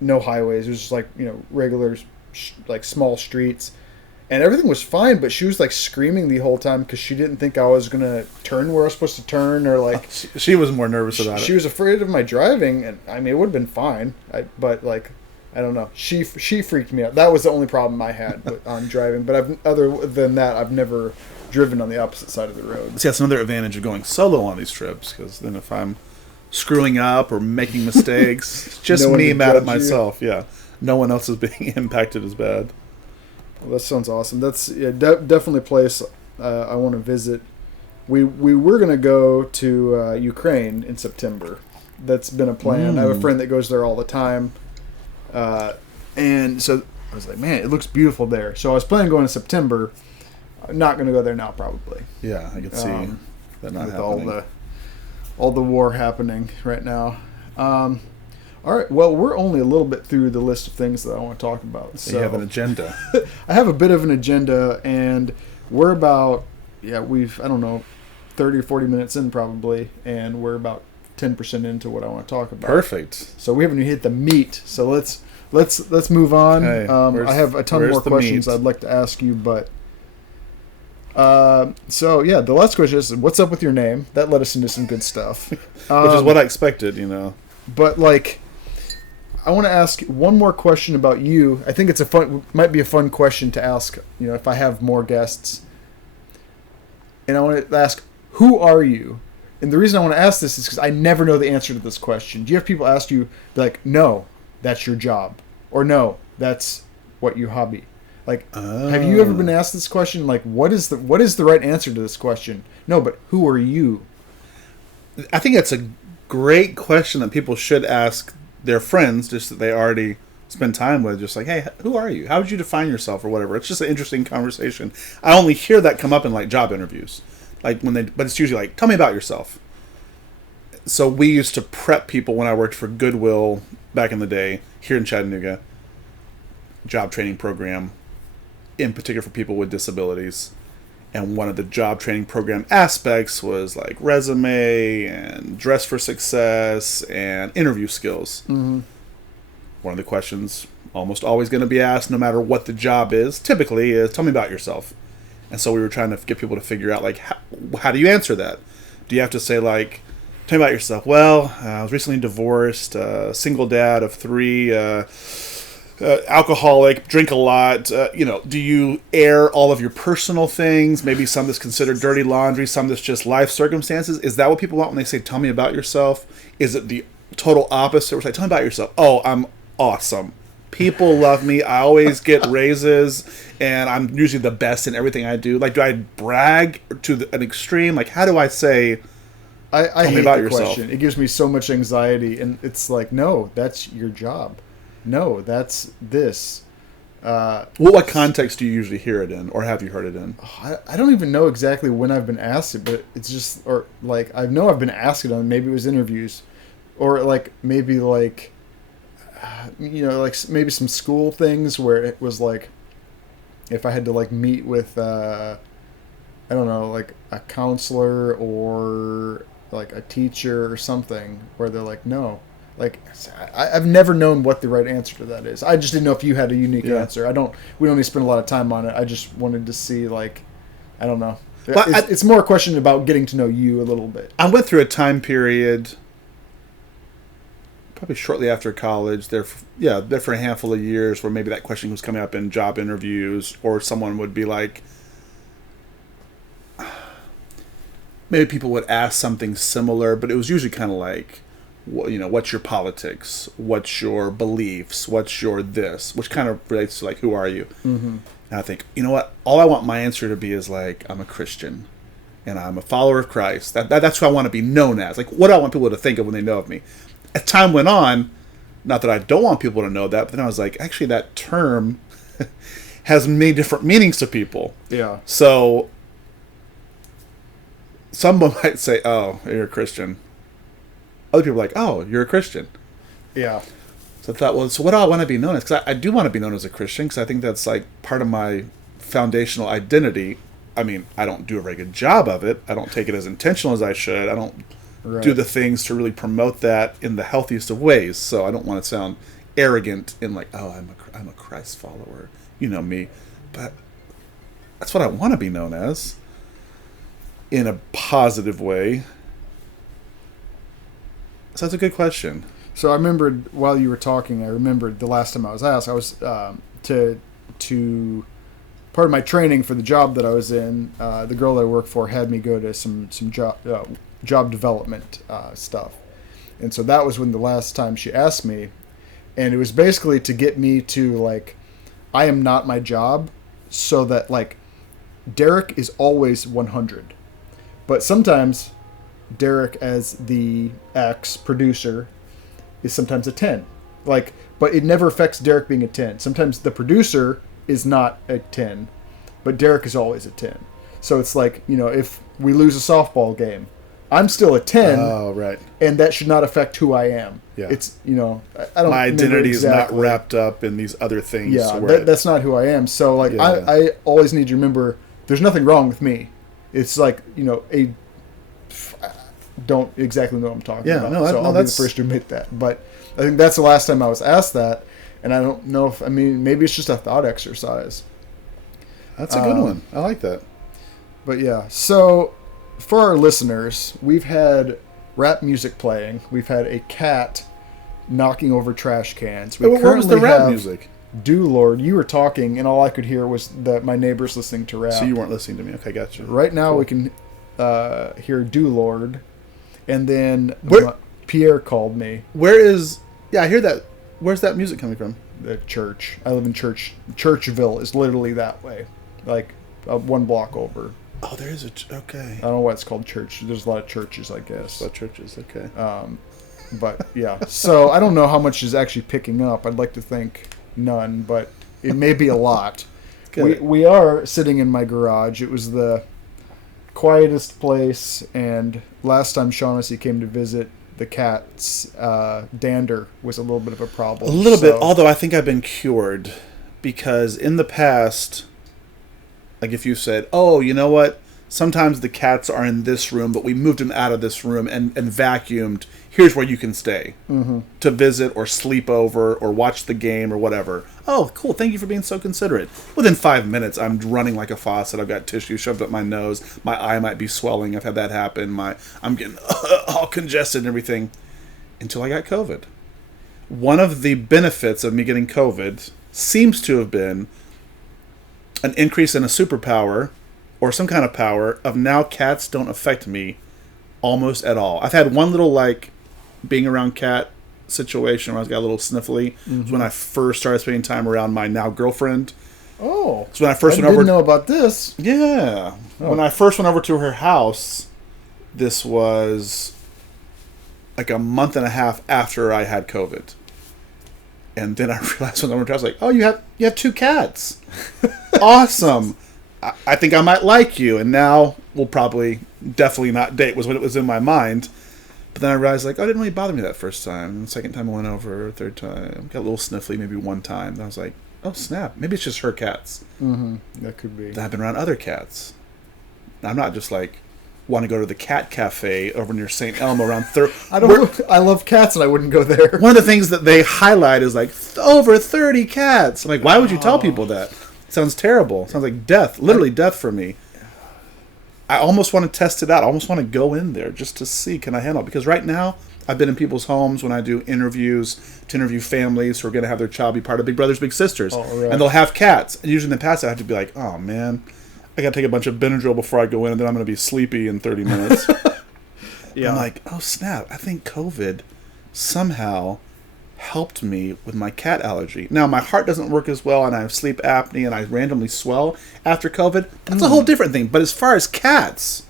no highways. It was just like, regular, like small streets. And everything was fine, but she was like screaming the whole time because she didn't think I was going to turn where I was supposed to turn, or like... She was more nervous about it. She was afraid of my driving, and I mean, it would have been fine. But like, I don't know. She freaked me out. That was the only problem I had on driving. But other than that, I've never driven on the opposite side of the road. See, that's another advantage of going solo on these trips, because then if I'm screwing up or making mistakes, it's just me mad at myself. Yeah, no one else is being impacted as bad. Well, that sounds awesome. That's definitely a place I want to visit. We were going to go to Ukraine in September. That's been a plan. I have a friend that goes there all the time. And so I was like, man, it looks beautiful there. So I was planning on going in September. I'm not going to go there now, probably. Yeah, I can see that not happening. All the war happening right now. All right, well, we're only a little bit through the list of things that I want to talk about. So you have an agenda. I have a bit of an agenda, and we're about, I don't know, 30 or 40 minutes in probably, and we're about 10% into what I want to talk about. Perfect. So we haven't even hit the meat. So let's move on. Okay, I have a ton more questions I'd like to ask you, but the last question is, what's up with your name? That led us into some good stuff. Which is what I expected, But like, I want to ask one more question about you. I think might be a fun question to ask, if I have more guests. And I want to ask, who are you? And the reason I want to ask this is because I never know the answer to this question. Do you have people ask you, like, no, that's your job, or no, that's what your hobby? Like, have you ever been asked this question? Like, what is the right answer to this question? No, but who are you? I think that's a great question that people should ask their friends, just that they already spend time with. Just like, hey, who are you? How would you define yourself, or whatever? It's just an interesting conversation. I only hear that come up in like job interviews, but it's usually like, tell me about yourself. So we used to prep people when I worked for Goodwill back in the day here in Chattanooga. Job training program, in particular for people with disabilities. And one of the job training program aspects was like resume and dress for success and interview skills. Mm-hmm. One of the questions almost always going to be asked, no matter what the job is, typically is, tell me about yourself. And so we were trying to get people to figure out, like, how do you answer that? Do you have to say, like, tell me about yourself? Well, I was recently divorced, single dad of 3, alcoholic, drink a lot. Do you air all of your personal things? Maybe some that's considered dirty laundry, some that's just life circumstances. Is that what people want when they say, tell me about yourself? Is it the total opposite? We're like, tell me about yourself. Oh, I'm awesome. People love me. I always get raises, and I'm usually the best in everything I do. Like, do I brag to an extreme? Like, how do I say, I hate the question. It gives me so much anxiety, and it's like, no, that's your job. No, that's this. What context do you usually hear it in, or have you heard it in? I don't even know exactly when I've been asked it, but it's just, or like, I know I've been asked it on, maybe it was interviews, or like, maybe like, like maybe some school things where it was like, if I had to like meet with, I don't know, like a counselor or like a teacher or something, where they're like, no. Like, I've never known what the right answer to that is. I just didn't know if you had a unique answer. We don't need to spend a lot of time on it. I just wanted to see, like, I don't know. Well, it's more a question about getting to know you a little bit. I went through a time period, probably shortly after college, there for a handful of years, where maybe that question was coming up in job interviews, or someone would be like, maybe people would ask something similar, but it was usually kind of like, what's your politics? What's your beliefs? What's your this? Which kind of relates to like, who are you? Mm-hmm. And I think, you know what? All I want my answer to be is like, I'm a Christian, and I'm a follower of Christ. That's who I want to be known as. Like, what do I want people to think of when they know of me? As time went on, not that I don't want people to know that, but then I was like, actually, that term has many different meanings to people. Yeah. So someone might say, "Oh, you're a Christian." Other people are like, "Oh, you're a Christian." Yeah. So I thought, well, so what do I want to be known as? Because I do want to be known as a Christian, because I think that's like part of my foundational identity. I mean, I don't do a very good job of it. I don't take it as intentional as I should. I don't do the things to really promote that in the healthiest of ways. So I don't want to sound arrogant in like, oh, I'm a Christ follower. You know me. But that's what I want to be known as in a positive way. So that's a good question. So I remembered while you were talking, I remembered the last time I was asked, I was to part of my training for the job that I was in, the girl that I work for had me go to some job development stuff. And so that was when the last time she asked me, and it was basically to get me to like, I am not my job, so that like Derek is always 100. But sometimes Derek as the producer is sometimes a 10. Like, but it never affects Derek being a 10. Sometimes the producer is not a 10, but Derek is always a 10. So it's like, if we lose a softball game, I'm still a 10. Oh, right. And that should not affect who I am. Yeah. It's, I don't My identity exactly. is not wrapped up in these other things. Yeah, that's not who I am. So, like, yeah. I always need to remember there's nothing wrong with me. It's like, don't exactly know what I'm talking about. I'll be the first to admit that. But I think that's the last time I was asked that. And I don't know if, maybe it's just a thought exercise. That's a good one. I like that. But yeah, so for our listeners, we've had rap music playing. We've had a cat knocking over trash cans. What was the rap music? Do Lord. You were talking, and all I could hear was that my neighbor's listening to rap. So you weren't listening to me. Okay, gotcha. Right now we can hear Do Lord. And then Pierre called me. I hear that. Where's that music coming from? The church. I live in Churchville is literally that way. Like 1 block over. Oh, there is okay. I don't know why it's called church. There's a lot of churches, I guess. A lot of churches, okay. But yeah. So I don't know how much is actually picking up. I'd like to think none, but it may be a lot. We are sitting in my garage. It was the quietest place, and last time Shawnessey came to visit, the cat's dander was a little bit of a problem. A little bit, although I think I've been cured, because in the past, like if you said, oh, you know what, sometimes the cats are in this room, but we moved them out of this room and vacuumed, here's where you can stay to visit or sleep over or watch the game or whatever. Oh, cool, thank you for being so considerate. Within 5 minutes, I'm running like a faucet. I've got tissue shoved up my nose. My eye might be swelling. I've had that happen. I'm getting all congested and everything until I got COVID. One of the benefits of me getting COVID seems to have been an increase in a superpower or some kind of power of now cats don't affect me almost at all. I've had one little being around cat situation where I got a little sniffly. It was when I first started spending time around my now girlfriend. Oh. So when I first didn't know about this. Yeah. Oh. When I first went over to her house, this was like a month and a half after I had COVID. And then I realized when I was like, oh, you have 2 cats. Awesome. I think I might like you. And now we'll probably definitely not date was what it was in my mind. But then I realized, like, oh, it didn't really bother me that first time. And the second time I went over, third time, got a little sniffly maybe one time. And I was like, oh, snap. Maybe it's just her cats. Mm-hmm. That could be. I've been around other cats. I'm not just like, want to go to the cat cafe over near St. Elmo around I love cats and I wouldn't go there. One of the things that they highlight is like over 30 cats. I'm like, why would you tell people that? It sounds terrible. It sounds like death, literally death for me. I almost want to test it out. I almost want to go in there just to see, can I handle it? Because right now, I've been in people's homes when I do interviews to interview families who are going to have their child be part of Big Brothers Big Sisters. Oh, right. And they'll have cats. And usually in the past, I have to be like, oh, man, I got to take a bunch of Benadryl before I go in, and then I'm going to be sleepy in 30 minutes. Yeah. I'm like, oh, snap. I think COVID somehow helped me with my cat allergy. Now, my heart doesn't work as well, and I have sleep apnea, and I randomly swell after COVID. That's a whole different thing. But as far as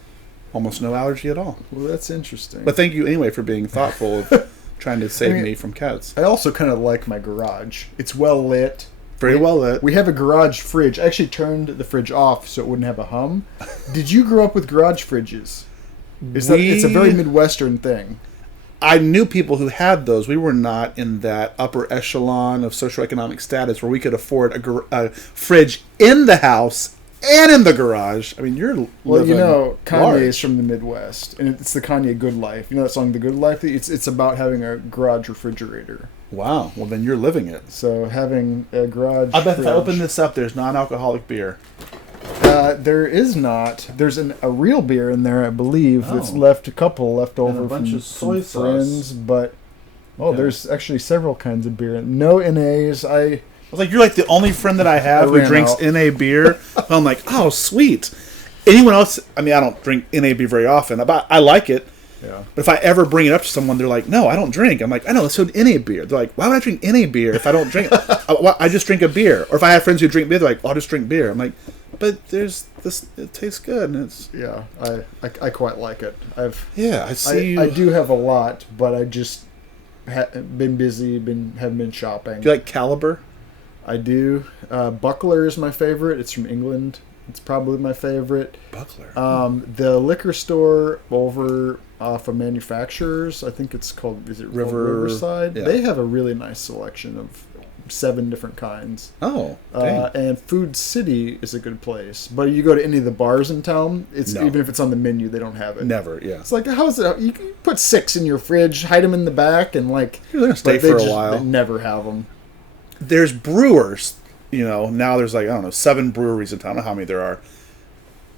almost no allergy at all. Well, that's interesting. But thank you anyway for being thoughtful of trying to save me from cats. I also kind of like my garage. It's well lit. Very well lit. We have a garage fridge. I actually turned the fridge off so it wouldn't have a hum. Did you grow up with garage fridges? It's a very Midwestern thing. I knew people who had those. We were not in that upper echelon of socioeconomic status where we could afford a fridge in the house and in the garage. I mean, Kanye is from the Midwest, and it's the Kanye Good Life. You know that song, The Good Life? It's about having a garage refrigerator. Wow. Well, then you're living it. So having a garage I bet if I open this up, there's non-alcoholic beer. There is not. There's a real beer in there, I believe. That's left over from soy friends, but there's actually several kinds of beer. No NAs. I was like, you're like the only friend that I have who drinks NA beer. I'm like, oh, sweet. Anyone else? I mean, I don't drink NA beer very often. I like it. Yeah. But if I ever bring it up to someone, they're like, no, I don't drink. I'm like, I know, it's so NA beer. They're like, why would I drink NA beer if I don't drink? I just drink a beer. Or if I have friends who drink beer, they're like, well, I'll just drink beer. I'm like, but there's this. It tastes good, and it's I quite like it. I see. I do have a lot, but I just been busy. Haven't been shopping. Do you like Caliber? I do. Buckler is my favorite. It's from England. It's probably my favorite. Buckler. The liquor store over off of Manufacturers, I think it's called. Is it Riverside? Yeah. They have a really nice selection of 7 different kinds. Oh, and Food City is a good place. But you go to any of the bars in town, even if it's on the menu, they don't have it. Never, yeah. It's like, how is it? You can put 6 in your fridge, hide them in the back, and like you're gonna stay for a while. They never have them. There's brewers, now there's like, I don't know, 7 breweries in town. I don't know how many there are.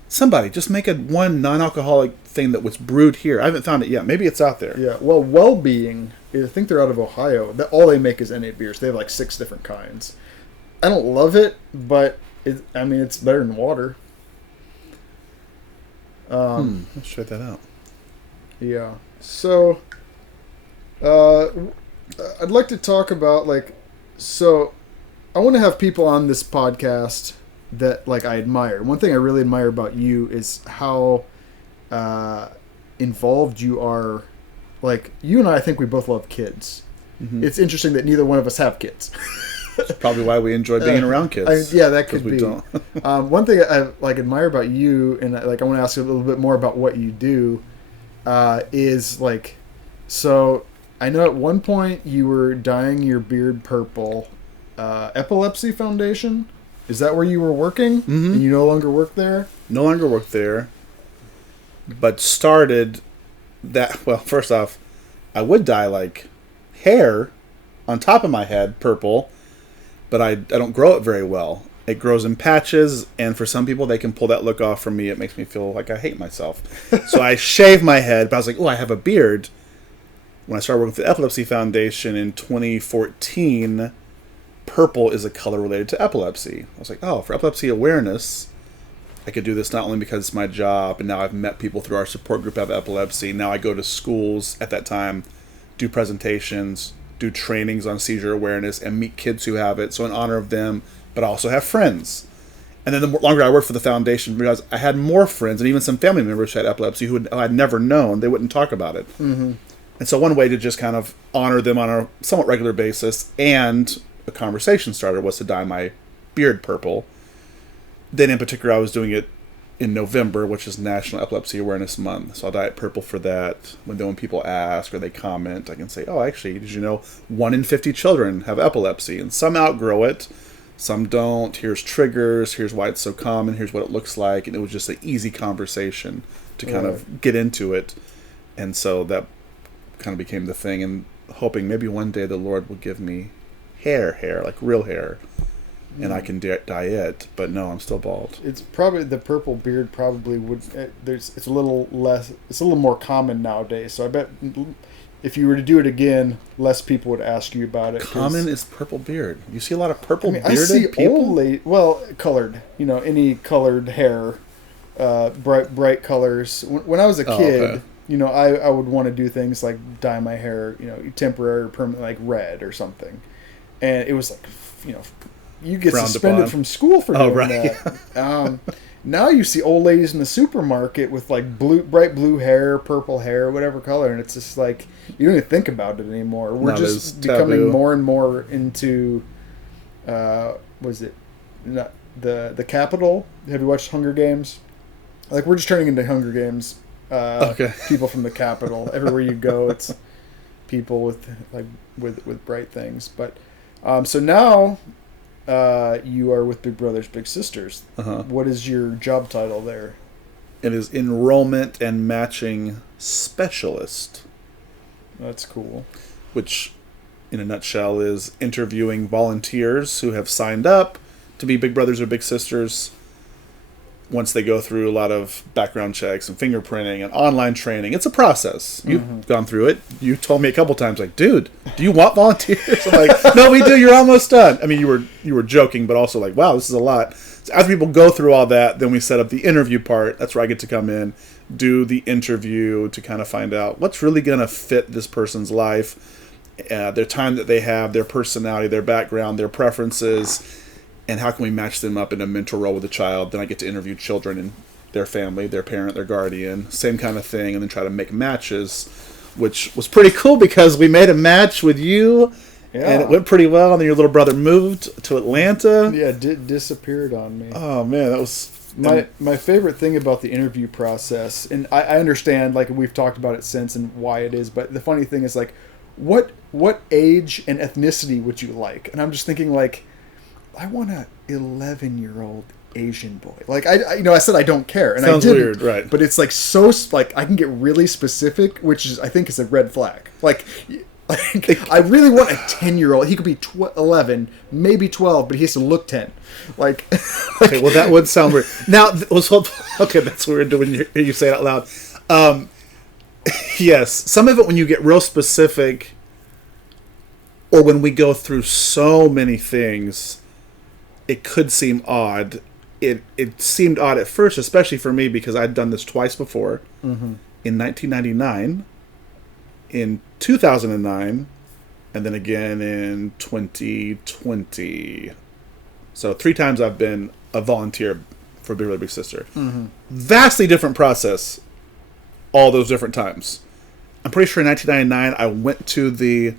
Somebody just make one non-alcoholic thing that was brewed here. I haven't found it yet. Maybe it's out there. Yeah. Well, Wellbeing, I think they're out of Ohio. All they make is NA beers. They have like 6 different kinds. I don't love it, but it's better than water. Let's check that out. Yeah. So, I'd like to talk about I want to have people on this podcast that I admire. One thing I really admire about you is how involved you are. Like, you and I think we both love kids. Mm-hmm. It's interesting that neither one of us have kids. That's probably why we enjoy being around kids. That could be. One thing I admire about you, and I want to ask you a little bit more about what you do, is so I know at one point you were dyeing your beard purple. Epilepsy Foundation? Is that where you were working? Mm-hmm. And you no longer work there? No longer work there. But started that... Well, first off, I would dye, hair on top of my head purple, but I don't grow it very well. It grows in patches, and for some people, they can pull that look off. For me, it makes me feel like I hate myself. So I shave my head, but I was like, I have a beard. When I started working for the Epilepsy Foundation in 2014... purple is a color related to epilepsy. I was like, for epilepsy awareness, I could do this not only because it's my job, and now I've met people through our support group who have epilepsy. Now I go to schools at that time, do presentations, do trainings on seizure awareness, and meet kids who have it. So in honor of them, but I also have friends. And then the longer I worked for the foundation, I realized I had more friends, and even some family members who had epilepsy who I'd never known. They wouldn't talk about it. Mm-hmm. And so one way to just kind of honor them on a somewhat regular basis and a conversation starter was to dye my beard purple. Then in particular, I was doing it in November, which is National Epilepsy Awareness Month. So I'll dye it purple for that. When people ask or they comment, I can say, oh, actually, did you know 1 in 50 children have epilepsy? And some outgrow it, some don't. Here's triggers, here's why it's so common, here's what it looks like. And it was just an easy conversation to kind of get into it. And so that kind of became the thing. And hoping maybe one day the Lord will give me hair, like real hair. And I can dye it, but no, I'm still bald. It's probably the purple beard. Probably would. It's a little less. It's a little more common nowadays. So I bet if you were to do it again, less people would ask you about it. Common is purple beard. You see a lot of purple bearded I see people. Colored. Any colored hair, bright colors. When I was a kid, I would want to do things like dye my hair, temporary or permanent, like red or something, and it was like, you get suspended from school for doing that. Now you see old ladies in the supermarket with like bright blue hair, purple hair, whatever color, and it's just like you don't even think about it anymore. We're just becoming more and more into was it not the Capitol? Have you watched Hunger Games? Like we're just turning into Hunger Games. People from the Capitol. Everywhere you go, it's people with bright things. But so now. You are with Big Brothers Big Sisters. What is your job title there? It is Enrollment and Matching Specialist. That's cool. Which, in a nutshell, is interviewing volunteers who have signed up to be Big Brothers or Big Sisters. Once they go through a lot of background checks and fingerprinting and online training, it's a process. You've gone through it. You told me a couple times, like, dude, do you want volunteers? I'm like, no, we do. You're almost done. I mean, you were joking, but also like, wow, this is a lot. So after people go through all that, then we set up the interview part. That's where I get to come in, do the interview to kind of find out what's really going to fit this person's life, their time that they have, their personality, their background, their preferences. And how can we match them up in a mentor role with a child? Then I get to interview children and their family, their parent, their guardian, same kind of thing, and then try to make matches, which was pretty cool because we made a match with you, and it went pretty well, and then your little brother moved to Atlanta. Yeah, disappeared on me. Oh, man, that was... My favorite thing about the interview process, and I understand, like, we've talked about it since and why it is, but the funny thing is, like, what age and ethnicity would you like? And I'm just thinking, like... I want a 11-year-old Asian boy. Like I said I don't care, and sounds I didn't. Weird, right? But it's like I can get really specific, which is I think is a red flag. Like I really want a 10-year-old. He could be 11, maybe 12, but he has to look 10. Okay, well that would sound weird. Now okay, that's weird when you say it out loud. Yes, some of it when you get real specific, or when we go through so many things. It could seem odd. It seemed odd at first, especially for me, because I'd done this twice before. In 1999, in 2009, and then again in 2020. So 3 times I've been a volunteer for Big Brother Big Sister. Vastly different process all those different times. I'm pretty sure in 1999 I went to the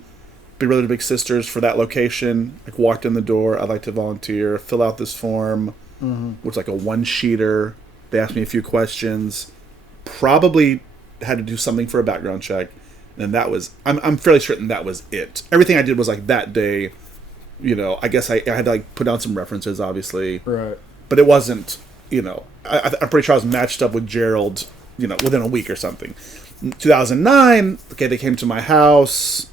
Big Brother Big Sisters for that location. Like walked in the door. I'd like to volunteer. Fill out this form, which is like a 1-sheeter. They asked me a few questions. Probably had to do something for a background check, and that was. I'm fairly certain that was it. Everything I did was like that day. I guess I had to like put down some references, obviously. Right. But it wasn't. I'm pretty sure I was matched up with Gerald. Within a week or something. In 2009. Okay, they came to my house.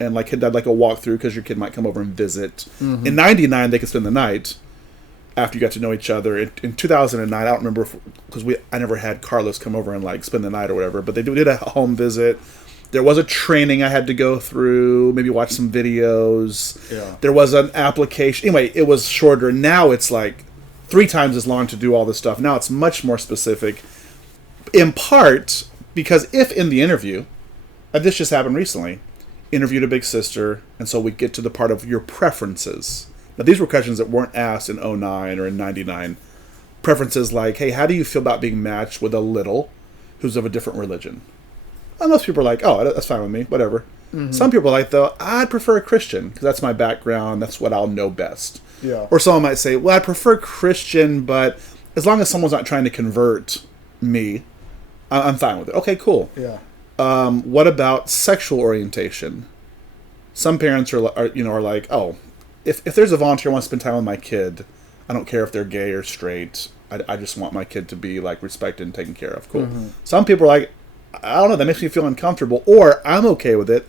And like did like a walkthrough because your kid might come over and visit. In 99, they could spend the night after you got to know each other. In 2009, I don't remember because I never had Carlos come over and like spend the night or whatever. But they did a home visit. There was a training I had to go through. Maybe watch some videos. Yeah. There was an application. Anyway, it was shorter. Now it's like 3 times as long to do all this stuff. Now it's much more specific. In part because if in the interview, and this just happened recently. Interviewed a big sister, and so we get to the part of your preferences. Now, these were questions that weren't asked in 09 or in 99. Preferences like, hey, how do you feel about being matched with a little who's of a different religion? Most people are like, oh, that's fine with me, whatever. Mm-hmm. Some people are like, though, I'd prefer a Christian because that's my background. That's what I'll know best. Yeah. Or someone might say, well, I prefer Christian, but as long as someone's not trying to convert me, I'm fine with it. Okay, cool. Yeah. What about sexual orientation? Some parents are like, oh, if there's a volunteer who wants to spend time with my kid, I don't care if they're gay or straight. I just want my kid to be like respected and taken care of. Cool. Mm-hmm. Some people are like, I don't know, that makes me feel uncomfortable, or I'm okay with it.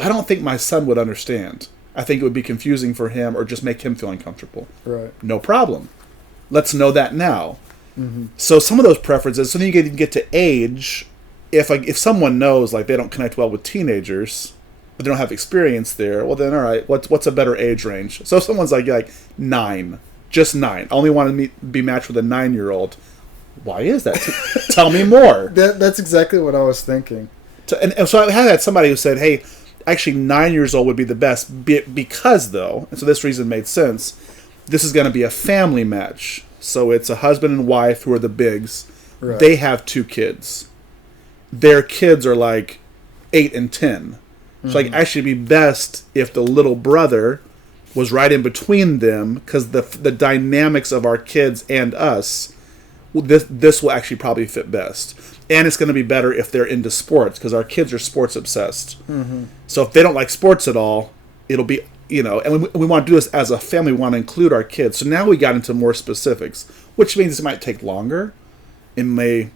I don't think my son would understand. I think it would be confusing for him or just make him feel uncomfortable. Right. No problem. Let's know that now. Mm-hmm. So some of those preferences, so then you get to age. If someone knows like they don't connect well with teenagers, but they don't have experience there, well then all right, what's a better age range? So if someone's like 9, just 9, I only want to be matched with a 9-year-old. Why is that? Tell me more. That's exactly what I was thinking. And so I had somebody who said, hey, actually 9 years old would be the best because though, and so this reason made sense, this is going to be a family match. So it's a husband and wife who are the bigs. Right. They have 2 kids. Their kids are like 8 and 10. Mm-hmm. So like actually be best if the little brother was right in between them, because the dynamics of our kids and us, this will actually probably fit best. And it's going to be better if they're into sports, because our kids are sports obsessed. Mm-hmm. So if they don't like sports at all, it'll be, and we want to do this as a family. We want to include our kids. So now we got into more specifics, which means it might take longer. It may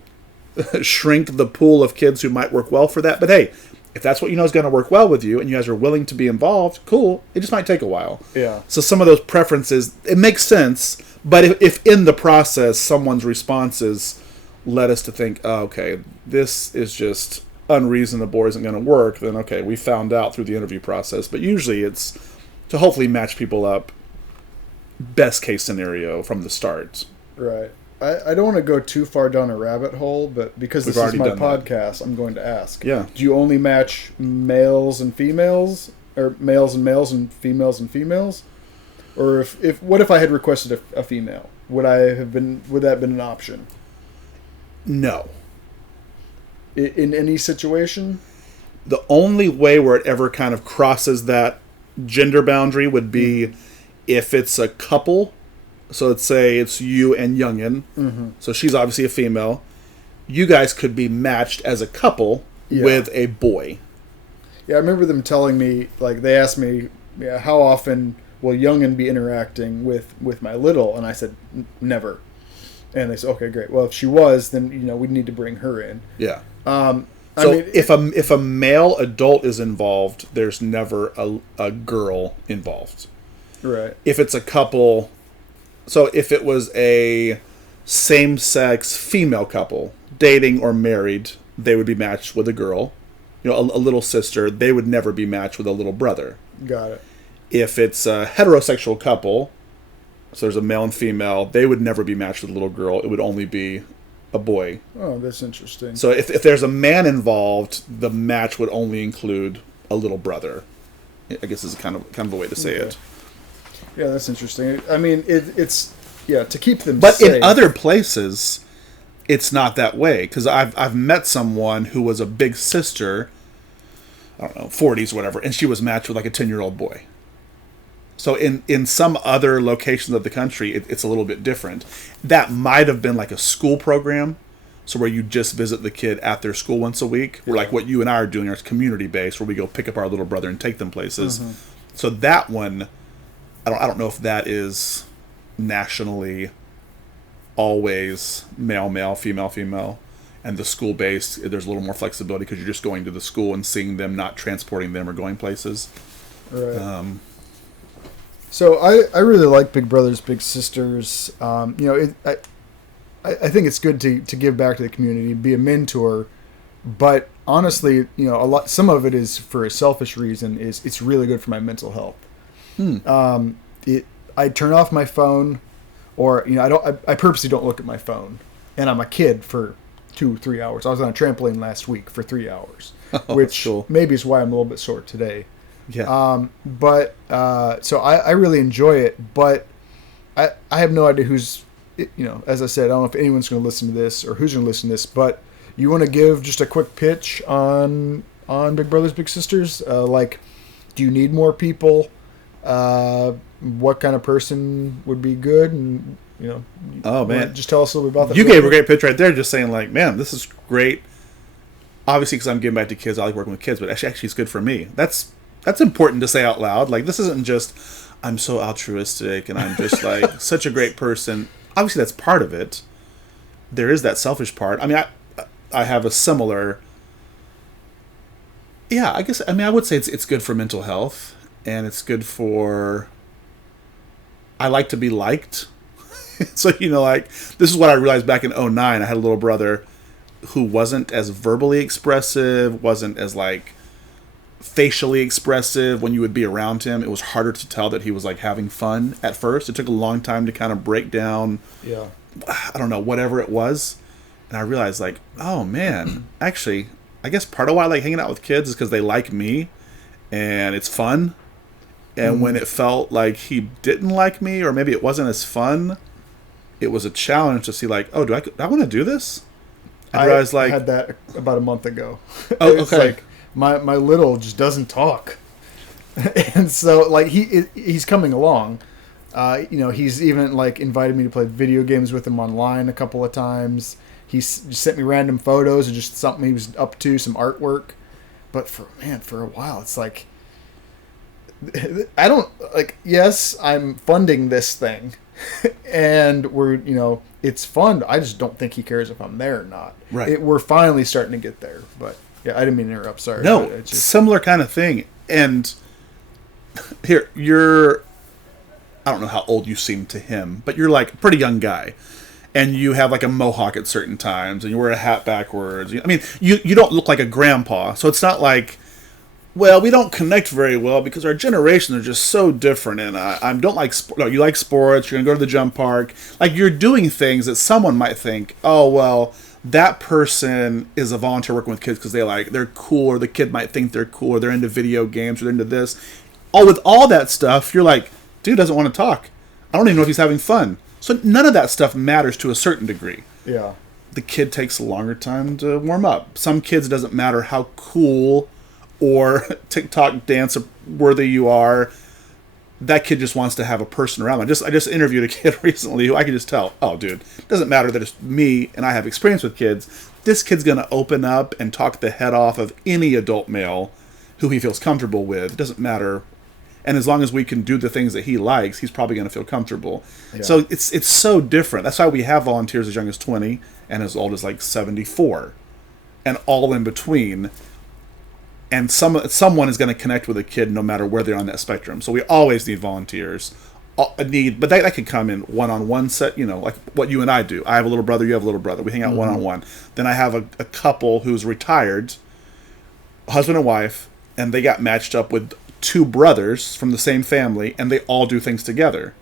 shrink the pool of kids who might work well for that. But hey, if that's what you know is going to work well with you and you guys are willing to be involved, cool. It just might take a while. Yeah. So some of those preferences, it makes sense. But if in the process someone's responses led us to think, oh, okay, this is just unreasonable or isn't going to work, then okay, we found out through the interview process. But usually it's to hopefully match people up best case scenario from the start. Right. I don't want to go too far down a rabbit hole, but because this is my podcast, I'm going to ask. Yeah. Do you only match males and females, or males and males and females and females? Or what if I had requested a female? Would that have been an option? No. In any situation? The only way where it ever kind of crosses that gender boundary would be if it's a couple. So let's say it's you and Youngin. Mm-hmm. So she's obviously a female. You guys could be matched as a couple with a boy. Yeah, I remember them telling me, like, they asked me, how often will Youngin be interacting with my little? And I said, never. And they said, okay, great. Well, if she was, then, we'd need to bring her in. Yeah. If a male adult is involved, there's never a girl involved. Right. If it's a couple... So if it was a same-sex female couple, dating or married, they would be matched with a girl. A little sister, they would never be matched with a little brother. Got it. If it's a heterosexual couple, so there's a male and female, they would never be matched with a little girl. It would only be a boy. Oh, that's interesting. So if there's a man involved, the match would only include a little brother. I guess is kind of a way to say it. Yeah, that's interesting. I mean, it's to keep them but safe. In other places, it's not that way. Because I've met someone who was a big sister, I don't know, 40s or whatever, and she was matched with like a 10-year-old boy. So in some other locations of the country, it's a little bit different. That might have been like a school program, so where you just visit the kid at their school once a week. Or like what you and I are doing, it's community-based, where we go pick up our little brother and take them places. Mm-hmm. So that one... I don't know if that is nationally always male, female, and the school-based, there's a little more flexibility because you're just going to the school and seeing them, not transporting them or going places. Right. So I really like Big Brothers Big Sisters. I think it's good to give back to the community, be a mentor, but honestly, some of it is for a selfish reason. It's really good for my mental health. I turn off my phone, or I purposely don't look at my phone, and I'm a kid for 2-3 hours. I was on a trampoline last week for 3 hours, which cool. Maybe is why I'm a little bit sore today. Yeah. So I really enjoy it, but I have no idea who's, as I said, I don't know if anyone's going to listen to this or who's going to listen to this, but you want to give just a quick pitch on Big Brothers Big Sisters? Like, do you need more people? What kind of person would be good? And oh man, just tell us a little bit about that. You gave a great pitch right there, just saying like, man, this is great. Obviously, because I'm giving back to kids, I like working with kids, but actually it's good for me. That's important to say out loud. Like, this isn't just I'm so altruistic and I'm just like such a great person. Obviously, that's part of it. There is that selfish part. I mean, I have a similar. Yeah, I guess. I mean, I would say it's good for mental health, and it's good for. I like to be liked, so like this is what I realized back in 2009. I had a little brother who wasn't as verbally expressive, wasn't as like facially expressive. When you would be around him, it was harder to tell that he was like having fun at first. It took a long time to kind of break down. Yeah. I don't know, whatever it was. And I realized like, oh man, actually, I guess part of why I like hanging out with kids is because they like me and it's fun. And when it felt like he didn't like me, or maybe it wasn't as fun, it was a challenge to see like, oh, do I want to do this? I realized like had that about a month ago. Oh, It's okay. like my little just doesn't talk. And so like he's coming along. He's even like invited me to play video games with him online a couple of times. Just sent me random photos of just something he was up to, some artwork. But for a while, it's like I don't like. Yes, I'm funding this thing, and it's fun. I just don't think he cares if I'm there or not. Right. We're finally starting to get there, but yeah, I didn't mean to interrupt. Sorry. No, It's just, similar kind of thing. And here, you're, I don't know how old you seem to him, but you're like a pretty young guy. And you have like a mohawk at certain times, and you wear a hat backwards. I mean, you don't look like a grandpa. So it's not like, well, we don't connect very well because our generations are just so different. And I don't like you like sports, you're going to go to the jump park. Like, you're doing things that someone might think, oh, well, that person is a volunteer working with kids because they're cool, or the kid might think they're cool, or they're into video games, or they're into this. With all that stuff, you're like, dude doesn't want to talk. I don't even know if he's having fun. So none of that stuff matters to a certain degree. yeah. The kid takes a longer time to warm up. Some kids, it doesn't matter how cool or TikTok dance worthy you are. That kid just wants to have a person around. I just interviewed a kid recently who I could just tell, oh, dude, it doesn't matter that it's me and I have experience with kids. This kid's going to open up and talk the head off of any adult male who he feels comfortable with. It doesn't matter. And as long as we can do the things that he likes, he's probably going to feel comfortable. Yeah. So it's so different. That's why we have volunteers as young as 20 and as old as like 74 and all in between. And someone is going to connect with a kid no matter where they're on that spectrum. So we always need volunteers. But that could come in one-on-one set, like what you and I do. I have a little brother, you have a little brother. We hang out one-on-one. Then I have a couple who's retired, husband and wife, and they got matched up with two brothers from the same family, and they all do things together.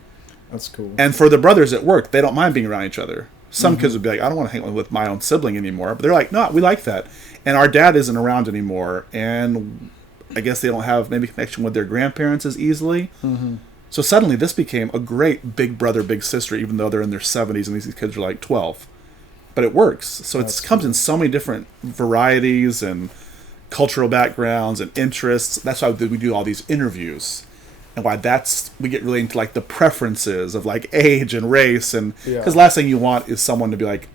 That's cool. And for the brothers at work, they don't mind being around each other. Some kids would be like, I don't want to hang with my own sibling anymore. But they're like, no, we like that. And our dad isn't around anymore. And I guess they don't have maybe connection with their grandparents as easily. Mm-hmm. So suddenly this became a great big brother, big sister, even though they're in their 70s and these kids are like 12. But it works. So it comes in so many different varieties and cultural backgrounds and interests. That's why we do all these interviews, and why we get really into like the preferences of like age and race, and because last thing you want is someone to be like,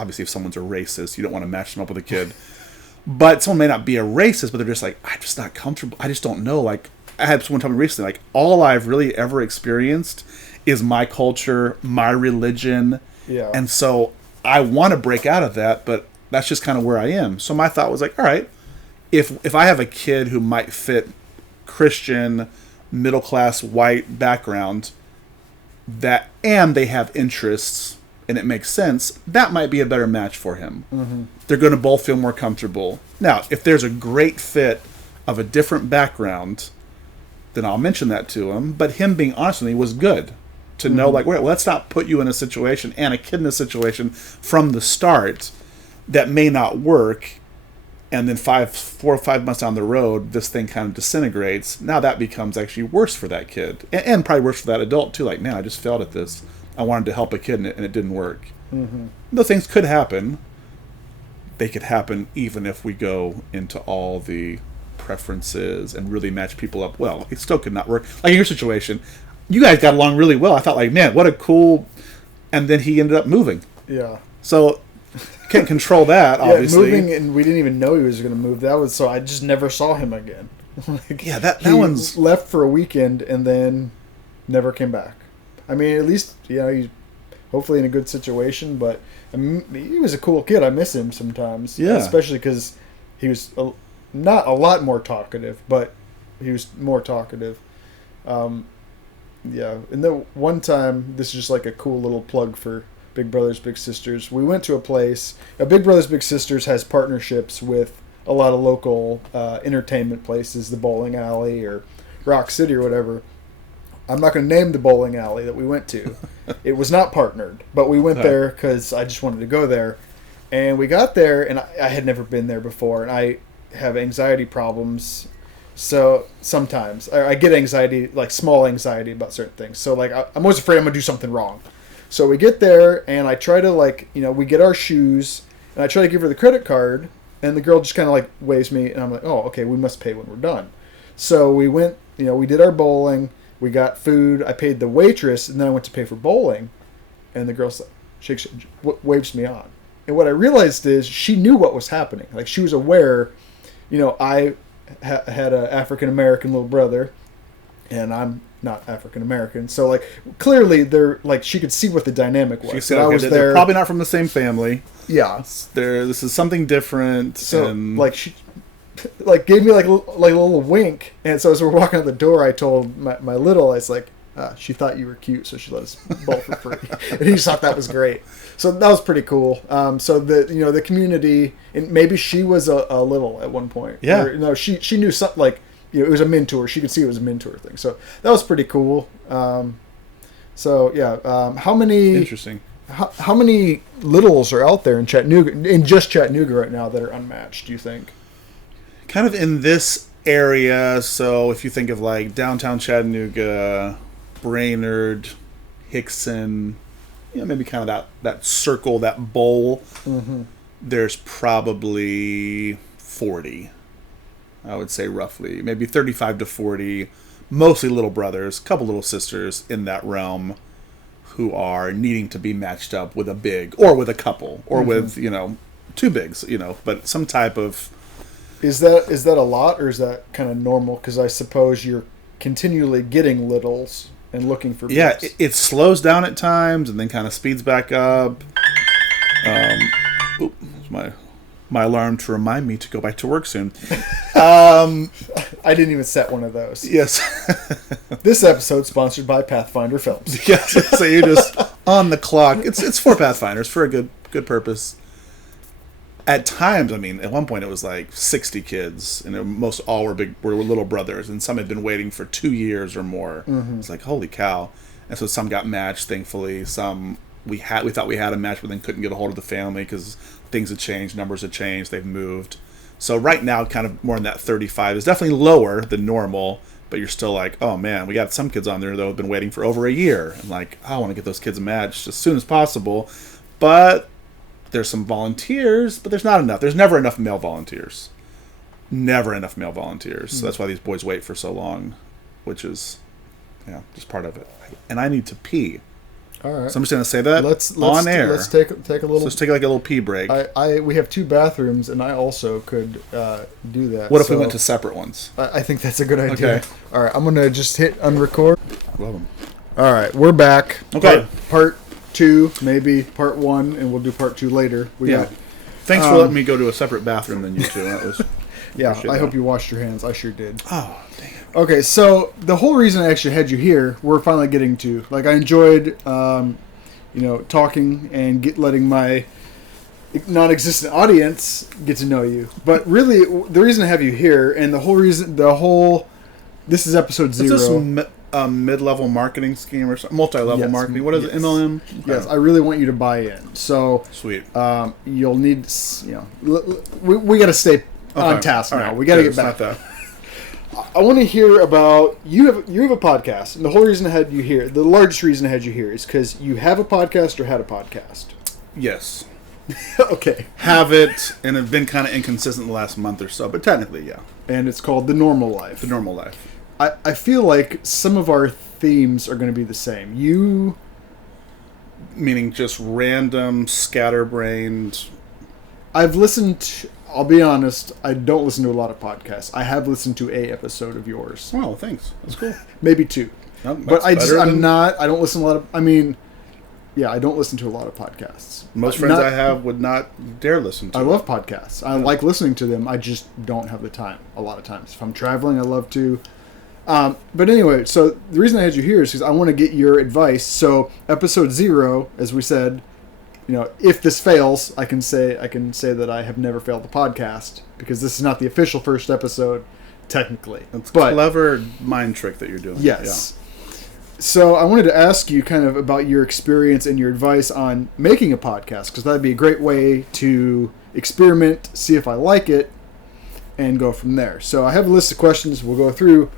obviously if someone's a racist, you don't want to match them up with a kid, but someone may not be a racist, but they're just like, I'm just not comfortable. I just don't know. Like, I had someone tell me recently, like, all I've really ever experienced is my culture, my religion, and so I want to break out of that, but that's just kind of where I am. So my thought was like, all right, if I have a kid who might fit Christian, middle-class, white background, and they have interests, and it makes sense, that might be a better match for him. Mm-hmm. They're going to both feel more comfortable. Now, if there's a great fit of a different background, then I'll mention that to him. But him being honest with me was good to know, like, wait, let's not put you in a situation and a kid in a situation from the start that may not work, and then 4 or 5 months down the road, this thing kind of disintegrates. Now that becomes actually worse for that kid, and probably worse for that adult too. Like, man, I just failed at this. I wanted to help a kid, and it didn't work. Mm-hmm. Those things could happen, they could happen even if we go into all the preferences and really match people up well. It still could not work. Like in your situation, you guys got along really well. I thought, like, man, what a cool... And then he ended up moving. Yeah. So, can't control that, obviously. Moving, and we didn't even know he was going to move. That was so I just never saw him again. Like, yeah, that one's... left for a weekend and then never came back. I mean, at least, he's hopefully in a good situation, but he was a cool kid. I miss him sometimes. Yeah. Especially because he was not a lot more talkative, but he was more talkative. Yeah. And then one time, this is just like a cool little plug for Big Brothers Big Sisters. We went to a place. Big Brothers Big Sisters has partnerships with a lot of local entertainment places, the bowling alley or Rock City or whatever. I'm not going to name the bowling alley that we went to. It was not partnered, but we went there because I just wanted to go there. And we got there, and I had never been there before, and I have anxiety problems. So sometimes I get anxiety, like small anxiety about certain things. So like I'm always afraid I'm going to do something wrong. So we get there, and I try to we get our shoes, and I try to give her the credit card, and the girl just kind of like waves me, and I'm like, oh, okay, we must pay when we're done. So we went, we did our bowling, we got food, I paid the waitress, and then I went to pay for bowling, and the girl waves me on. And what I realized is she knew what was happening. Like she was aware, I had an African-American little brother, and I'm not African-American. So, like, clearly, they're like she could see what the dynamic was. She said, okay, they're probably not from the same family. Yeah. This is something different. So, she gave me like a little wink. And so as we're walking out the door, I told my little, I was like, she thought you were cute, so she let us bowl for free. And he just thought that was great. So that was pretty cool. So the community, and maybe she was a little at one point. Yeah. Or, she knew something like, it was a mentor. She could see it was a mentor thing. So that was pretty cool. How many... Interesting. How many littles are out there in Chattanooga, right now, that are unmatched, do you think? Kind of in this area. So if you think of like downtown Chattanooga, Brainerd, Hickson, maybe kind of that circle, that bowl, there's probably 40. I would say roughly, maybe 35 to 40, mostly little brothers, couple little sisters in that realm who are needing to be matched up with a big, or with a couple, or with, two bigs, but some type of... Is that a lot, or is that kind of normal? Because I suppose you're continually getting littles and looking for bigs. Yeah, it slows down at times and then kind of speeds back up. My alarm to remind me to go back to work soon. I didn't even set one of those. Yes. This episode sponsored by Pathfinder Films. Yes. So you're just on the clock. It's for Pathfinders, for a good purpose. At times, I mean, at one point it was like 60 kids, and most all were little brothers, and some had been waiting for 2 years or more. It's like, holy cow! And so some got matched, thankfully. Some we thought we had a match, but then couldn't get a hold of the family because things had changed, numbers had changed, they've moved. So right now, kind of more in that 35 is definitely lower than normal, but you're still like, oh man, we got some kids on there that have been waiting for over a year, and like, I want to get those kids matched as soon as possible, but there's some volunteers, but there's not enough. There's never enough male volunteers. Never enough male volunteers. So that's why these boys wait for so long, which is, just part of it. And I need to pee. All right. So I'm just going to say that on air. Let's take a little... So let's take like a little pee break. We have 2 bathrooms, and I also could do that. What if we went to separate ones? I think that's a good idea. Okay. All right, I'm going to just hit unrecord. Love them. All right, we're back. Okay. Part 2, maybe part 1, and we'll do part 2 later. Thanks for letting me go to a separate bathroom than you two. That was... Yeah, I hope you washed your hands. I sure did. Oh, damn. Okay, so the whole reason I actually had you here, we're finally getting to. Like, I enjoyed, talking and letting my non-existent audience get to know you. But really, the reason I have you here, and this is episode 0. Is this mid-level marketing scheme or something? Multi-level marketing? What is it? MLM? Okay. Yes, I really want you to buy in. So, sweet. You'll need, we got to stay on task now. Right. We got to get back. I want to hear about you have a podcast, and the whole reason I had you here, the largest reason I had you here, is because you have a podcast or had a podcast. Yes. Okay. have it, and have been kind of inconsistent the last month or so, but technically, yeah. And it's called The Normal Life. The Normal Life. I feel like some of our themes are going to be the same. You... Meaning just random, scatterbrained... I've listened... I'll be honest, I don't listen to a lot of podcasts. I have listened to a episode of yours. Oh, thanks. That's cool. Maybe 2. Oh, but I don't listen to a lot of... I mean... Yeah, I don't listen to a lot of podcasts. Most friends I have would not dare listen to I love podcasts. I like listening to them. I just don't have the time a lot of times. If I'm traveling, I love to. But anyway, so the reason I had you here is because I want to get your advice. So episode 0, as we said, if this fails, I can say that I have never failed the podcast because this is not the official first episode, technically. It's a clever mind trick that you're doing. Yes. Yeah. So I wanted to ask you kind of about your experience and your advice on making a podcast, because that'd be a great way to experiment, see if I like it, and go from there. So I have a list of questions we'll go through.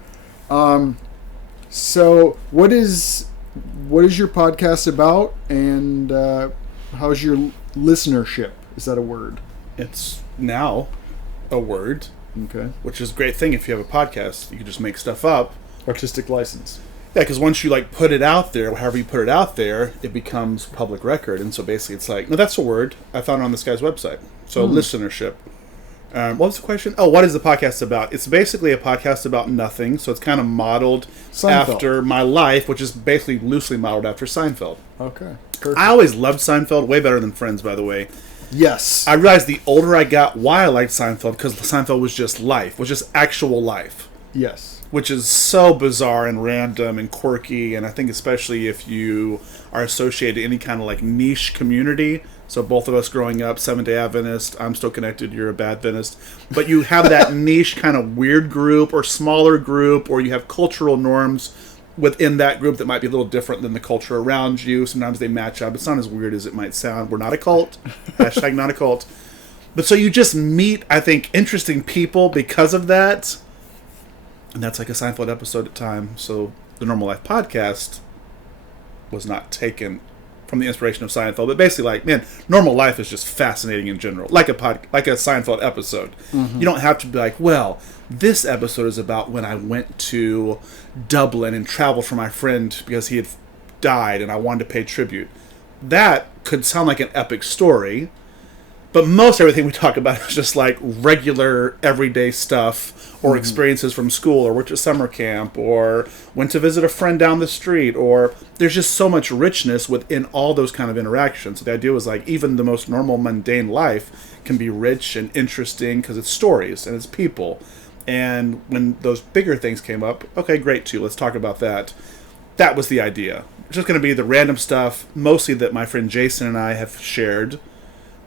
So what is your podcast about, and how's your listenership? Is that a word? It's now a word. Okay. Which is a great thing if you have a podcast. You can just make stuff up. Artistic license. Yeah, because once you put it out there, however you put it out there, it becomes public record. And so basically it's no, that's a word. I found it on this guy's website. So listenership. What was the question? Oh, what is the podcast about? It's basically a podcast about nothing. So it's kind of modeled after my life, which is basically loosely modeled after Seinfeld. Okay. Perfect. I always loved Seinfeld. Way better than Friends, by the way. Yes. I realized the older I got why I liked Seinfeld, because Seinfeld was just life. Was just actual life. Yes. Which is so bizarre and random and quirky, and I think especially if you are associated to any kind of niche community. So both of us growing up, Seventh-day Adventist, I'm still connected, you're a bad Adventist. But you have that niche kind of weird group or smaller group, or you have cultural norms within that group that might be a little different than the culture around you. Sometimes they match up. It's not as weird as it might sound. We're not a cult. Hashtag not a cult. But so you just meet, I think, interesting people because of that. And that's like a Seinfeld episode at time. So the Normal Life podcast was not taken from the inspiration of Seinfeld, but basically Normal Life is just fascinating in general. Like a Seinfeld episode. Mm-hmm. You don't have to be well, this episode is about when I went to Dublin and traveled for my friend because he had died and I wanted to pay tribute. That could sound like an epic story, but most everything we talk about is just regular everyday stuff, or experiences from school, or went to summer camp, or went to visit a friend down the street, or there's just so much richness within all those kind of interactions. So the idea was even the most normal, mundane life can be rich and interesting because it's stories and it's people. And when those bigger things came up, okay, great too, let's talk about that. That was the idea. It's just going to be the random stuff, mostly that my friend Jason and I have shared,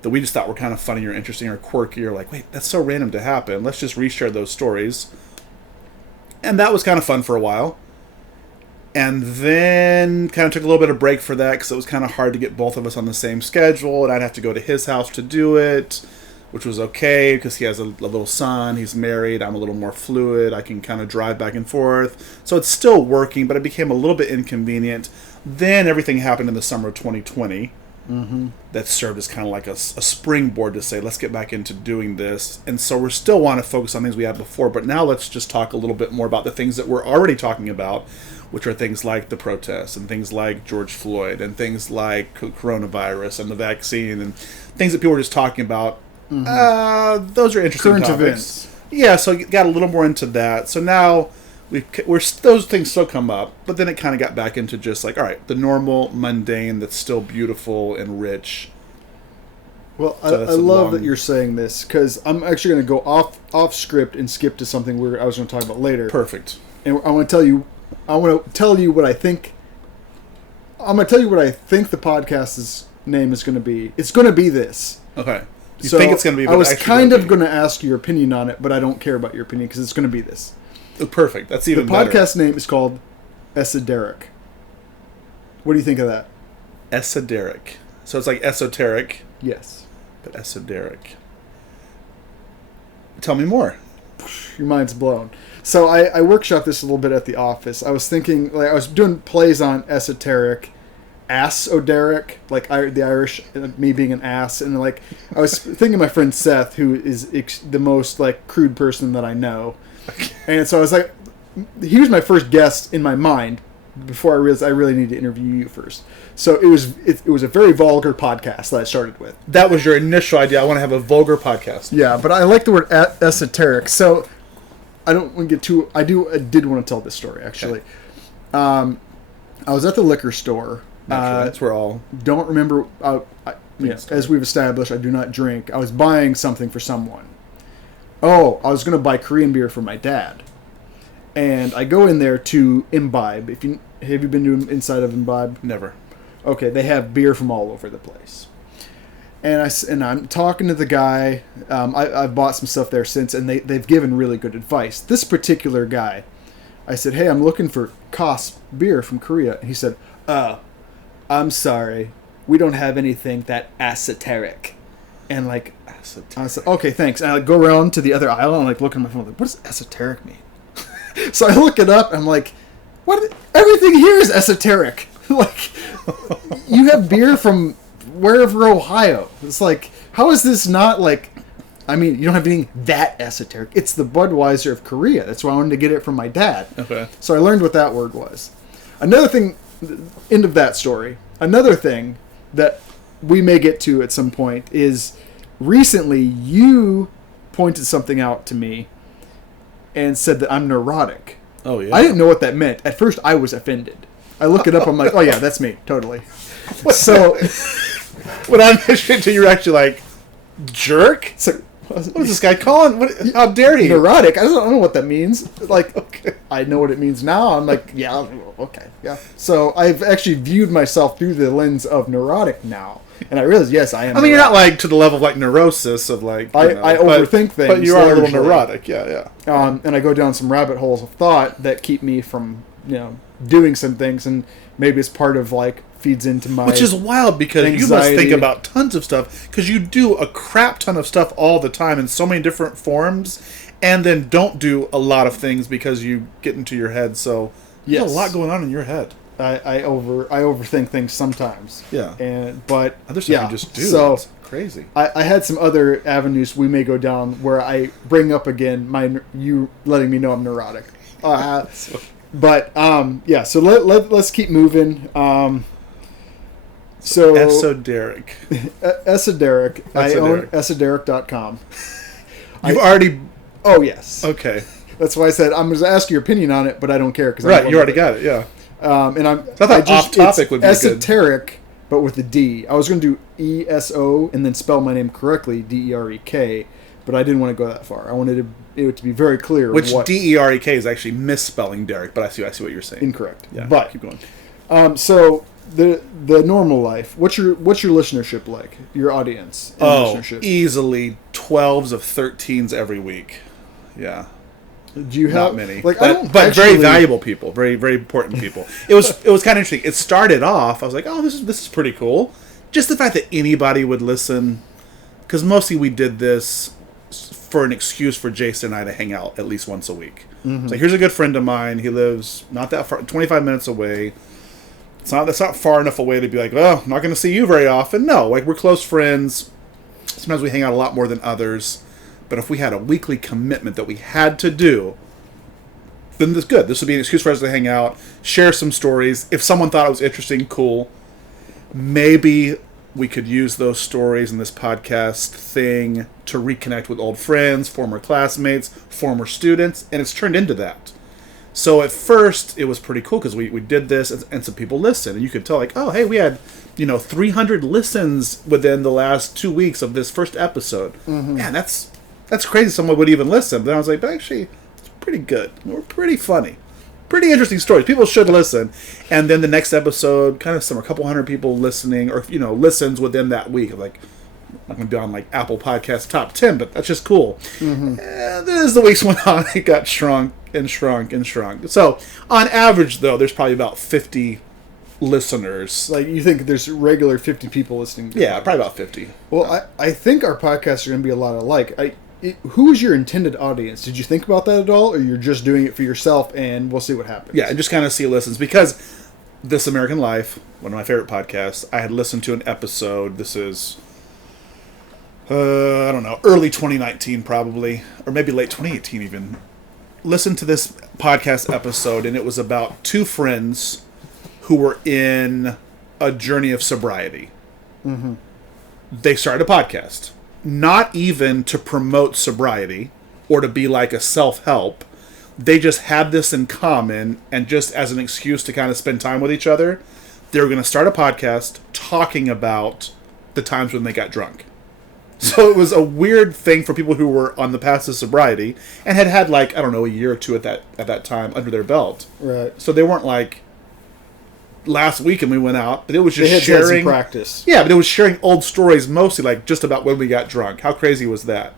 that we just thought were kind of funny or interesting or quirky, or wait, that's so random to happen. Let's just reshare those stories. And that was kind of fun for a while. And then kind of took a little bit of break for that because it was kind of hard to get both of us on the same schedule, and I'd have to go to his house to do it, which was okay because he has a little son, he's married, I'm a little more fluid, I can kind of drive back and forth. So it's still working, but it became a little bit inconvenient. Then everything happened in the summer of 2020. Mm-hmm. That served as kind of a springboard to say, let's get back into doing this. And so we still want to focus on things we had before, but now let's just talk a little bit more about the things that we're already talking about, which are things like the protests and things like George Floyd and things like coronavirus and the vaccine and things that people are just talking about. Mm-hmm. Those are interesting current topics. Events. Yeah, so you got a little more into that. So now we're those things still come up, but then it kind of got back into just all right, the normal, mundane that's still beautiful and rich. Well, so I love that you're saying this, because I'm actually going to go off script and skip to something I was going to talk about later. Perfect. And I want to tell you what I think. I'm going to tell you what I think the podcast's name is going to be. It's going to be this. Okay. You think it's going to be? I was kind of going to ask your opinion on it, but I don't care about your opinion because it's going to be this. Oh, perfect. That's even better. The podcast name is called Esoteric. What do you think of that? Esoteric. So it's like esoteric. Yes. But esoteric. Tell me more. Your mind's blown. So I workshopped this a little bit at the office. I was thinking, I was doing plays on esoteric, ass-oderic, like the Irish, me being an ass, and like I was thinking of my friend Seth, who is the most like crude person that I know, and so I was like, he was my first guest in my mind before I realized I really need to interview you first. So it was a very vulgar podcast that I started with. That was your initial idea. I want to have a vulgar podcast. Yeah, but I like the word esoteric. So I don't want to get too. I did want to tell this story actually. Okay. I was at the liquor store. That's where all don't remember. As we've established, I do not drink. I was buying something for someone. Oh, I was going to buy Korean beer for my dad, and I go in there to Imbibe. Have you been to inside of Imbibe? Never. Okay, they have beer from all over the place. And I'm talking to the guy. I've bought some stuff there since, and they've given really good advice. This particular guy, I said, "Hey, I'm looking for Kos beer from Korea." And he said, "I'm sorry, we don't have anything that esoteric." And like, I said, "Okay, thanks." And I go around to the other aisle and like look at my phone, like, what does esoteric mean? So I look it up. And I'm like, what? Everything here is esoteric. Like, you have beer from wherever, Ohio. It's like, how is this not like? I mean, you don't have anything that esoteric. It's the Budweiser of Korea. That's why I wanted to get it from my dad. Okay. So I learned what that word was. Another thing, end of that story. Another thing that we may get to at some point is recently you pointed something out to me and said that I'm neurotic. Oh, yeah. I didn't know what that meant. At first, I was offended. I look it up. I'm like, oh, yeah, that's me. Totally. So when I mentioned to you, you're actually like, jerk? It's like, what is this guy calling? How dare you? Neurotic? I don't know what that means. Like, okay. I know what it means now. I'm like, yeah, okay, yeah. So I've actually viewed myself through the lens of neurotic now. And I realize, yes, I am. I mean, neurotic. You're not like to the level of like neurosis of like. I overthink things. But you are a little neurotic, yeah. And I go down some rabbit holes of thought that keep me from, doing some things. And maybe it's part of like feeds into my. Which is wild because anxiety. You must think about tons of stuff because you do a crap ton of stuff all the time in so many different forms, and then don't do a lot of things because you get into your head. So there's a lot going on in your head. I overthink things sometimes. Yeah. But other stuff you just do. So it's crazy. I had some other avenues we may go down where I bring up again you letting me know I'm neurotic. But so let's keep moving. So esoteric. Esoteric. I own esoteric.com. You've already. Oh yes. Okay. That's why I said I'm going to ask your opinion on it, but I don't care because right. You already got it. Yeah. And I thought off topic would be esoteric, good. But with a D. I was going to do ESO and then spell my name correctly, DEREK, but I didn't want to go that far. I wanted it to be very clear. Which DEREK is actually misspelling Derek, but I see what you're saying. Incorrect. Yeah. But keep going. So the normal life. What's your listenership like? Your audience. Listenership? Easily 12s of 13s every week. Yeah. Do you have not many? Like, but very valuable people, very very important people. It was kind of interesting. It started off. I was like, oh, this is pretty cool. Just the fact that anybody would listen, because mostly we did this for an excuse for Jason and I to hang out at least once a week. Mm-hmm. So here's a good friend of mine. He lives not that far, 25 minutes away. That's not far enough away to be like, oh, I'm not going to see you very often. No, like we're close friends. Sometimes we hang out a lot more than others. But if we had a weekly commitment that we had to do, then that's good. This would be an excuse for us to hang out, share some stories. If someone thought it was interesting, cool. Maybe we could use those stories in this podcast thing to reconnect with old friends, former classmates, former students, and it's turned into that. So at first, it was pretty cool because we did this and some people listened. And you could tell, like, oh, hey, we had 300 listens within the last 2 weeks of this first episode. Mm-hmm. Man, that's crazy someone would even listen. But I was like, but actually, it's pretty good. We're pretty funny. Pretty interesting stories. People should listen. And then the next episode, kind of a couple hundred people listening or, listens within that week. I'm like, I'm not going to be on, like, Apple Podcast Top 10, but that's just cool. Mm-hmm. And then as the weeks went on, it got shrunk and shrunk and shrunk. So, on average, though, there's probably about 50 listeners. Like, you think there's regular 50 people listening? Yeah, probably about 50. Well, I think our podcasts are going to be a lot alike. Who is your intended audience? Did you think about that at all, or you're just doing it for yourself and we'll see what happens? Yeah, and just kind of see listens, because This American Life, one of my favorite podcasts, I had listened to an episode. This is, I don't know, early 2019 probably, or maybe late 2018 even. Listened to this podcast episode, and it was about two friends who were in a journey of sobriety. Mm-hmm. They started a podcast. Not even to promote sobriety or to be like a self-help. They just had this in common, and just as an excuse to kind of spend time with each other, they were going to start a podcast talking about the times when they got drunk. So it was a weird thing for people who were on the path to sobriety and had like, I don't know, a year or two at that time under their belt. Right. So they weren't like, last weekend we went out, but it was just they had sharing some practice. Yeah, but it was sharing old stories, mostly like just about when we got drunk. How crazy was that?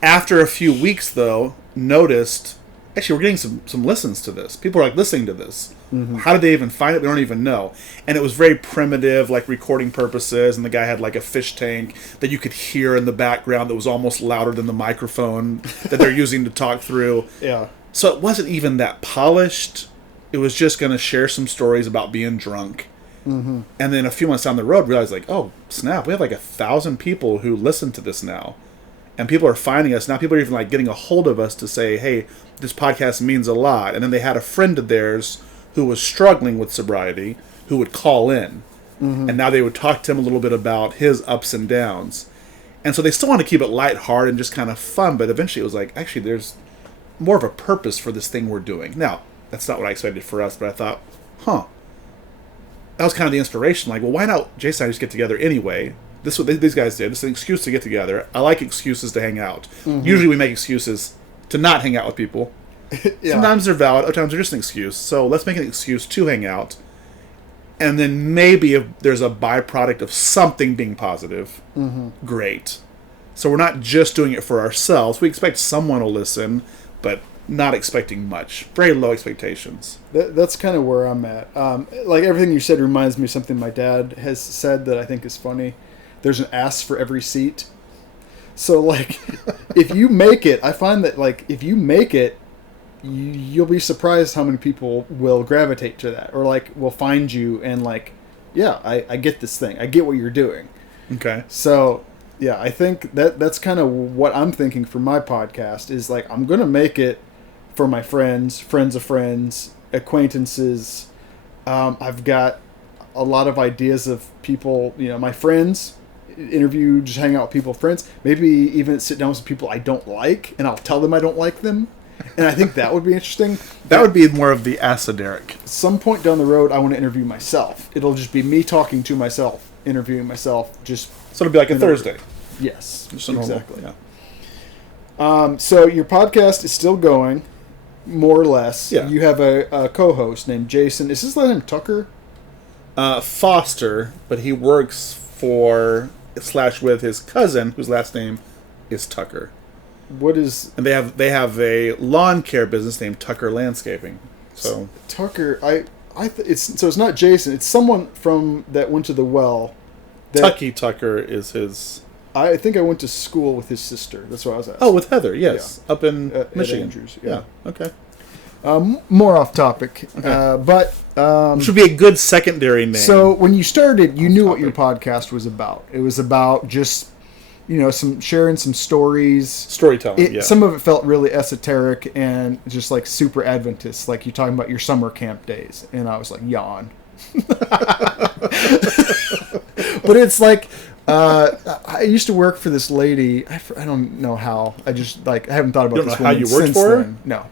After a few weeks, though, noticed actually we're getting some listens to this. People are like listening to this. Mm-hmm. How did they even find it? We don't even know. And it was very primitive, like recording purposes. And the guy had like a fish tank that you could hear in the background that was almost louder than the microphone that they're using to talk through. Yeah. So it wasn't even that polished. It was just going to share some stories about being drunk. Mm-hmm. And then a few months down the road, realized like, oh, snap, we have like 1,000 people who listen to this now. And people are finding us. Now people are even like getting a hold of us to say, hey, this podcast means a lot. And then they had a friend of theirs who was struggling with sobriety who would call in. Mm-hmm. And now they would talk to him a little bit about his ups and downs. And so they still want to keep it lighthearted and just kind of fun. But eventually it was like, actually, there's more of a purpose for this thing we're doing. Now, that's not what I expected for us, but I thought, that was kind of the inspiration. Like, well, why not Jason and I just get together anyway? This is what these guys did. This is an excuse to get together. I like excuses to hang out. Mm-hmm. Usually we make excuses to not hang out with people. Yeah. Sometimes they're valid, other times they're just an excuse. So let's make an excuse to hang out. And then maybe if there's a byproduct of something being positive, great. So we're not just doing it for ourselves. We expect someone will listen, but not expecting much. Very low expectations. That's kind of where I'm at. Like everything you said reminds me of something my dad has said that I think is funny. There's an ass for every seat. So like, if you make it, I find that like if you make it, you'll be surprised how many people will gravitate to that, or like will find you and like, yeah, I get this thing. I get what you're doing. Okay. So yeah, I think that's kind of what I'm thinking for my podcast is like I'm gonna make it for my friends of friends, acquaintances. I've got a lot of ideas of people, my friends, interview, just hang out with people, friends, maybe even sit down with some people I don't like, and I'll tell them I don't like them. And I think that would be interesting. That would be more of the esoteric. Some point down the road, I want to interview myself. It'll just be me talking to myself, interviewing myself, just... So it'll be like a Thursday. Yes, just exactly. Normal, yeah. So your podcast is still going, more or less. Yeah. You have a co-host named Jason. Is his last name Tucker? Foster, but he works for / with his cousin, whose last name is Tucker. What is... And they have a lawn care business named Tucker Landscaping. So Tucker, it's not Jason. It's someone from that went to the well. Tucky Tucker is his... I think I went to school with his sister. That's what I was asking. Oh, with Heather, yes. Yeah. Up in Michigan. Andrews, yeah. Okay. More off topic. Okay. But... should be a good secondary name. So when you started, you knew what your podcast was about. It was about just, sharing some stories. Storytelling, yeah. Some of it felt really esoteric and just like super Adventist. Like you're talking about your summer camp days. And I was like, yawn. But it's like... I used to work for this lady. I don't know how. I just I haven't thought about this woman since then. You don't know how you worked for her? No.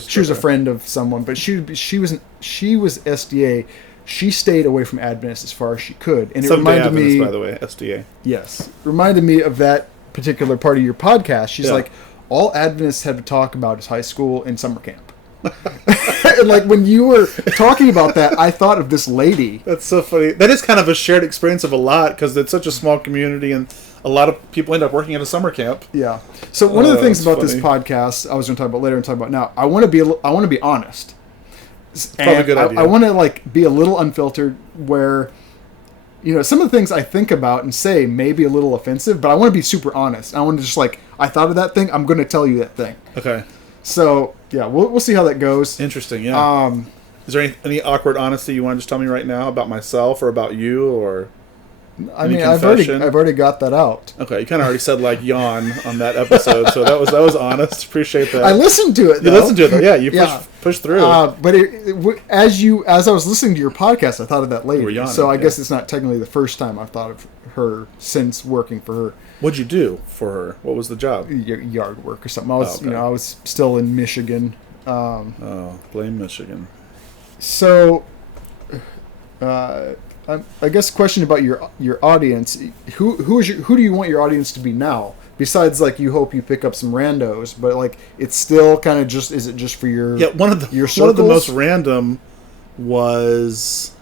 She was a friend of someone, but she was SDA. She stayed away from Adventist as far as she could, and it reminded me. By the way, SDA. Yes, reminded me of that particular part of your podcast. She's like, all Adventists had to talk about is high school and summer camp. And like when you were talking about that, I thought of this lady. That's so funny. That is kind of a shared experience of a lot because it's such a small community and a lot of people end up working at a summer camp. Yeah. So one of the things about this podcast, I was going to talk about later and talk about now. I want to be honest. It's probably a good idea. I want to be a little unfiltered where, some of the things I think about and say may be a little offensive, but I want to be super honest. I want to just I thought of that thing. I'm going to tell you that thing. Okay. So yeah, we'll see how that goes. Interesting, yeah. Is there any awkward honesty you want to just tell me right now about myself or about you or? I mean, I've already got that out. Okay, you kind of already said like yawn on that episode, so that was honest. Appreciate that. I listened to it. You listened to it, though. Yeah, you pushed through. But as I was listening to your podcast, I thought of that later. Yawning, so I guess it's not technically the first time I've thought of her since working for her. What'd you do for her? What was the job? Yard work or something. I was still in Michigan. Blame Michigan. So, I guess a question about your audience. Who do you want your audience to be now? Besides, like, you hope you pick up some randos, but like it's still kind of just, is it just for your one of the most random was,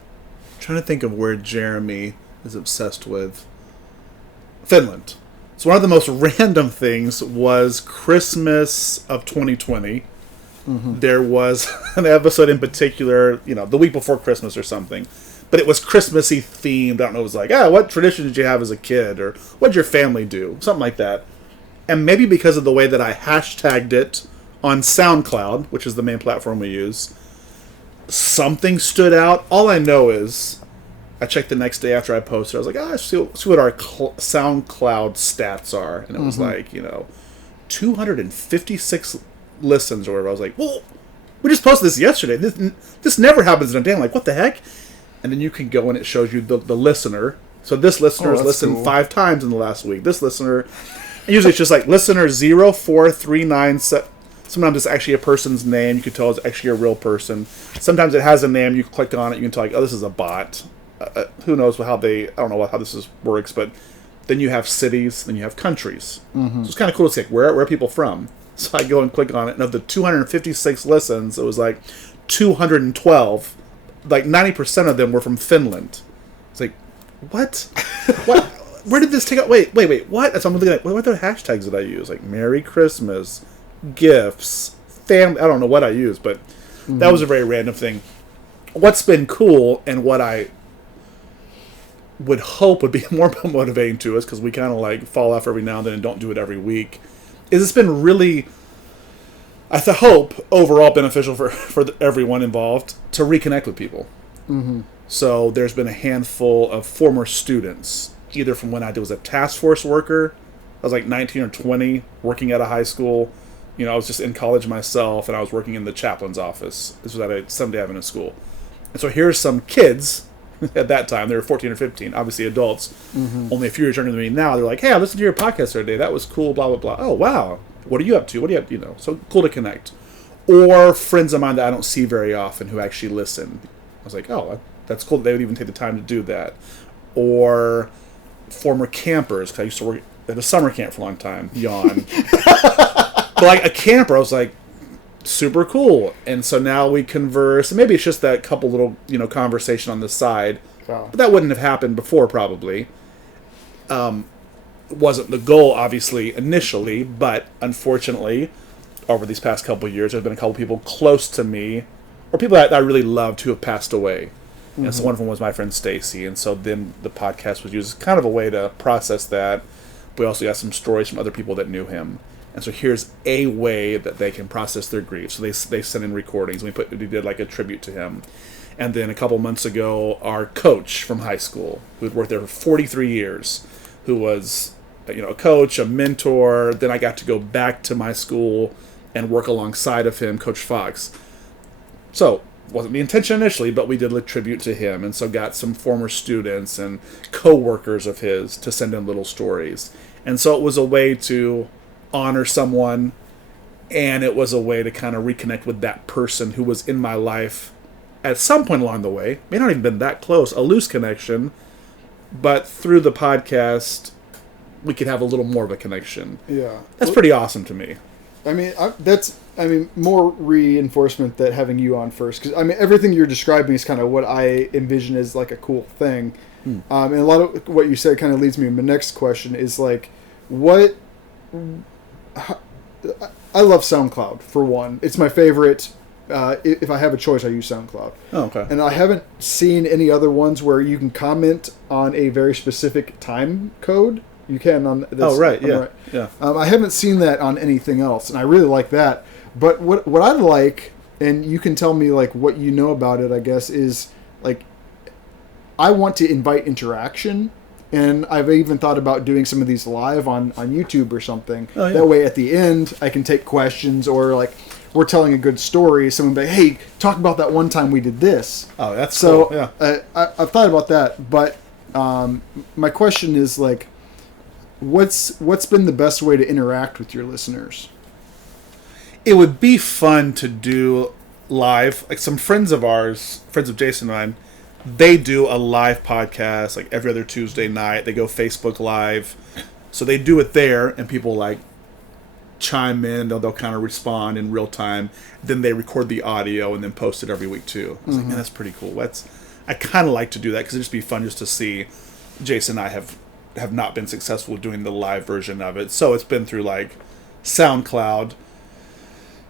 I'm trying to think of where Jeremy is obsessed with. Finland. So one of the most random things was Christmas of 2020. Mm-hmm. There was an episode in particular, the week before Christmas or something. But it was Christmassy themed. I don't know, it was like, what tradition did you have as a kid? Or what did your family do? Something like that. And maybe because of the way that I hashtagged it on SoundCloud, which is the main platform we use, something stood out. All I know is, I checked the next day after I posted. I was like, I see what our SoundCloud stats are. And it was like, 256 listens or whatever. I was like, well, we just posted this yesterday. This never happens in a day. I'm like, what the heck? And then you can go and it shows you the listener. So this listener has listened 5 times in the last week. This listener, usually it's just like listener 0439. Sometimes it's actually a person's name. You can tell it's actually a real person. Sometimes it has a name. You click on it. You can tell, like, this is a bot. Who knows I don't know how this works, but then you have cities, then you have countries. Mm-hmm. So it's kind of cool to see where are people from. So I go and click on it, and of the 256 listens, it was like 212. Like 90% of them were from Finland. It's like, what? What? Where did this take out? Wait, what? So I'm looking at, what other hashtags did I use? Like Merry Christmas, gifts, family. I don't know what I used, but that was a very random thing. What's been cool and what I would hope would be more motivating to us, because we kind of like fall off every now and then and don't do it every week, is it's been really, I hope, overall beneficial for everyone involved to reconnect with people. Mm-hmm. So there's been a handful of former students, either from when I was a task force worker, I was like 19 or 20, working at a high school. I was just in college myself, and I was working in the chaplain's office. This was at a Sunday Adventist school. And so here's some kids, at that time, they were 14 or 15, obviously adults, only a few years younger than me now. They're like, hey, I listened to your podcast the other day. That was cool, blah, blah, blah. Oh, wow. What are you up to? What do you have, so cool to connect. Or friends of mine that I don't see very often who actually listen. I was like, oh, that's cool that they would even take the time to do that. Or former campers, because I used to work at a summer camp for a long time. Yawn. But like a camper, I was like, super cool. And so now we converse, and maybe it's just that couple little, conversation on the side. Wow. But that wouldn't have happened before, probably. Wasn't the goal, obviously, initially, but unfortunately, over these past couple of years, there's been a couple people close to me, or people that I really loved, who have passed away. And so one of them was my friend Stacey, and so then the podcast was used as kind of a way to process that. We also got some stories from other people that knew him. And so here's a way that they can process their grief. So they sent in recordings, and we did like a tribute to him. And then a couple months ago, our coach from high school, who had worked there for 43 years, who was a coach, a mentor. Then I got to go back to my school and work alongside of him, Coach Fox. So, wasn't the intention initially, but we did a tribute to him, and so got some former students and co-workers of his to send in little stories. And so it was a way to honor someone, and it was a way to kind of reconnect with that person who was in my life at some point along the way. May not even been that close, a loose connection, but through the podcast, we could have a little more of a connection. Yeah. That's pretty awesome to me. I mean, more reinforcement that having you on first. Because, everything you're describing is kind of what I envision as, like, a cool thing. And a lot of what you said kind of leads me to my next question is, like, I love SoundCloud, for one. It's my favorite. If I have a choice, I use SoundCloud. Oh, okay. And I haven't seen any other ones where you can comment on a very specific time code. You can on this. Oh, right, yeah. Right. Yeah. I haven't seen that on anything else, and I really like that. But what I like and you can tell me like what you know about it, I guess, is like I want to invite interaction, and I've even thought about doing some of these live on YouTube or something. Oh, yeah. That way at the end I can take questions, or like we're telling a good story, someone be like, hey, talk about that one time we did this. Oh, that's so cool. Yeah. I've thought about that, but my question is like, what's been the best way to interact with your listeners? It would be fun to do live, like some friends of ours, friends of Jason and I, they do a live podcast like every other Tuesday night. They go Facebook Live. So they do it there, and people like chime in. They'll kind of respond in real time. Then they record the audio and then post it every week too. I was like, man, that's pretty cool. I kind of like to do that because it'd just be fun just to see. Jason and I have not been successful doing the live version of it. So it's been through like SoundCloud.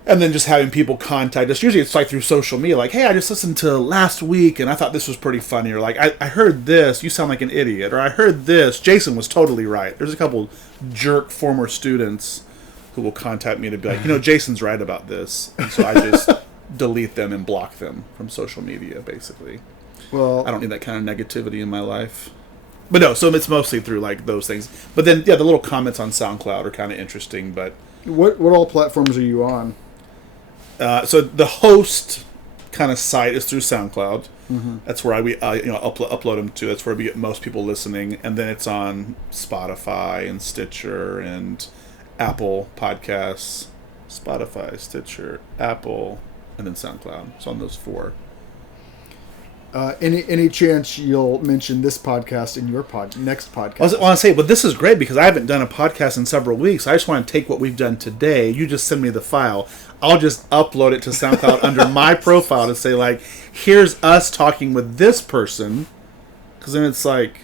And then just having people contact us. Usually it's like through social media, like, hey, I just listened to last week and I thought this was pretty funny. Or like, I heard this, you sound like an idiot. Or I heard this, Jason was totally right. There's a couple jerk former students who will contact me to be like, Jason's right about this. And so I just delete them and block them from social media, basically. Well, I don't need that kind of negativity in my life. But no, so it's mostly through like those things. But then, yeah, the little comments on SoundCloud are kind of interesting. But what all platforms are you on? So the host kind of site is through SoundCloud. Mm-hmm. That's where we upload them to. That's where we get most people listening, and then it's on Spotify and Stitcher and Apple Podcasts. Spotify, Stitcher, Apple, and then SoundCloud. It's on those 4. Any chance you'll mention this podcast in your next podcast? I want to say, but this is great because I haven't done a podcast in several weeks. I just want to take what we've done today. You just send me the file. I'll just upload it to SoundCloud under my profile to say, like, here's us talking with this person. Because then it's like,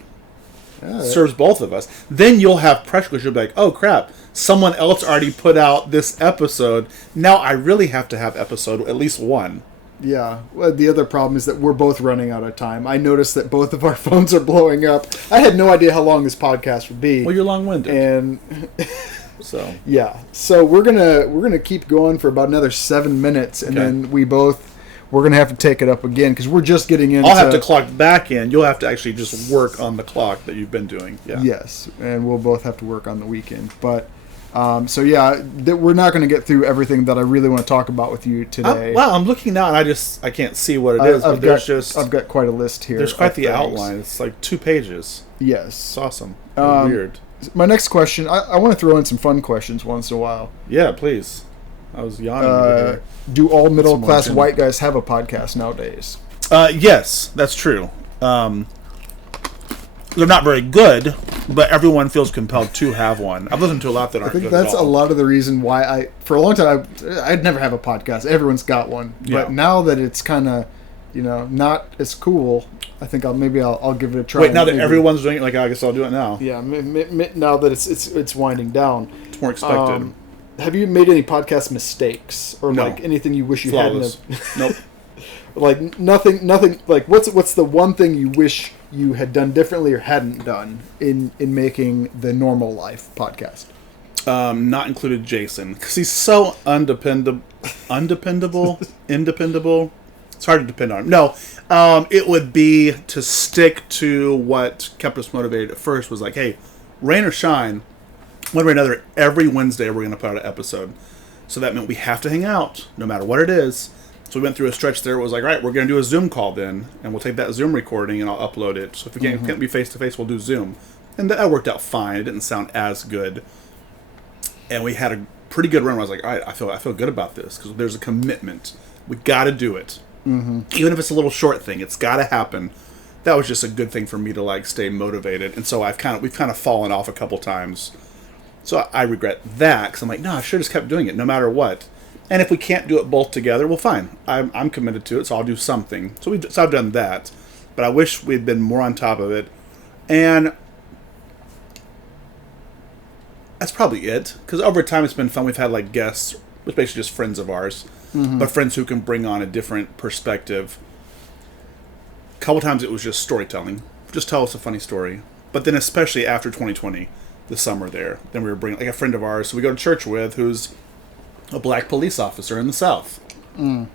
serves both of us. Then you'll have pressure because you'll be like, oh, crap. Someone else already put out this episode. Now I really have to have episode at least 1. Yeah. Well, the other problem is that we're both running out of time. I noticed that both of our phones are blowing up. I had no idea how long this podcast would be. Well, you're long-winded. And so yeah. So we're gonna keep going for about another 7 minutes, and then we're gonna have to take it up again because we're just getting into. I'll have to clock back in. You'll have to actually just work on the clock that you've been doing. Yeah. Yes, and we'll both have to work on the weekend, but. So yeah, we're not going to get through everything that I really want to talk about with you today. Well, I'm looking now and I can't see what it is. I've got quite a list here. There's quite the outline. It's like 2 pages. Yes, it's awesome. Weird. My next question, I want to throw in some fun questions once in a while. Yeah, please. I was yawning. Do all middle class white guys have a podcast nowadays? Yes, that's true. They're not very good, but everyone feels compelled to have one. I've listened to a lot that aren't good at all. I think that's a lot of the reason why for a long time, I'd never have a podcast. Everyone's got one. Yeah. But now that it's kind of, not as cool, I think I'll give it a try. Wait, now that everyone's doing it, like, I guess I'll do it now. Yeah, now that it's winding down. It's more expected. Have you made any podcast mistakes? Or like anything you wish you hadn't? Nope. Like nothing, like what's the one thing you wish you had done differently or hadn't done in making the Normal Life podcast? Not included Jason, because he's so independable. It's hard to depend on him. No, it would be to stick to what kept us motivated at first. Was like, hey, rain or shine, one way or another, every Wednesday we're going to put out an episode. So that meant we have to hang out, no matter what it is. So we went through a stretch there. It was like, all right, we're going to do a Zoom call then, and we'll take that Zoom recording and I'll upload it. So if we can't be face-to-face, we'll do Zoom. And that worked out fine. It didn't sound as good. And we had a pretty good run. I was like, all right, I feel good about this because there's a commitment. We got to do it. Mm-hmm. Even if it's a little short thing, it's got to happen. That was just a good thing for me to like stay motivated. And so we've kind of fallen off a couple times. So I regret that because I'm like, no, I should have just kept doing it no matter what. And if we can't do it both together, well, fine. I'm committed to it, so I'll do something. So I've done that. But I wish we'd been more on top of it. And that's probably it. Because over time, it's been fun. We've had, like, guests, which basically just friends of ours. Mm-hmm. But friends who can bring on a different perspective. A couple times it was just storytelling. Just tell us a funny story. But then especially after 2020, the summer there, then we were bringing, like, a friend of ours who we go to church with who's a black police officer in the South. Mm.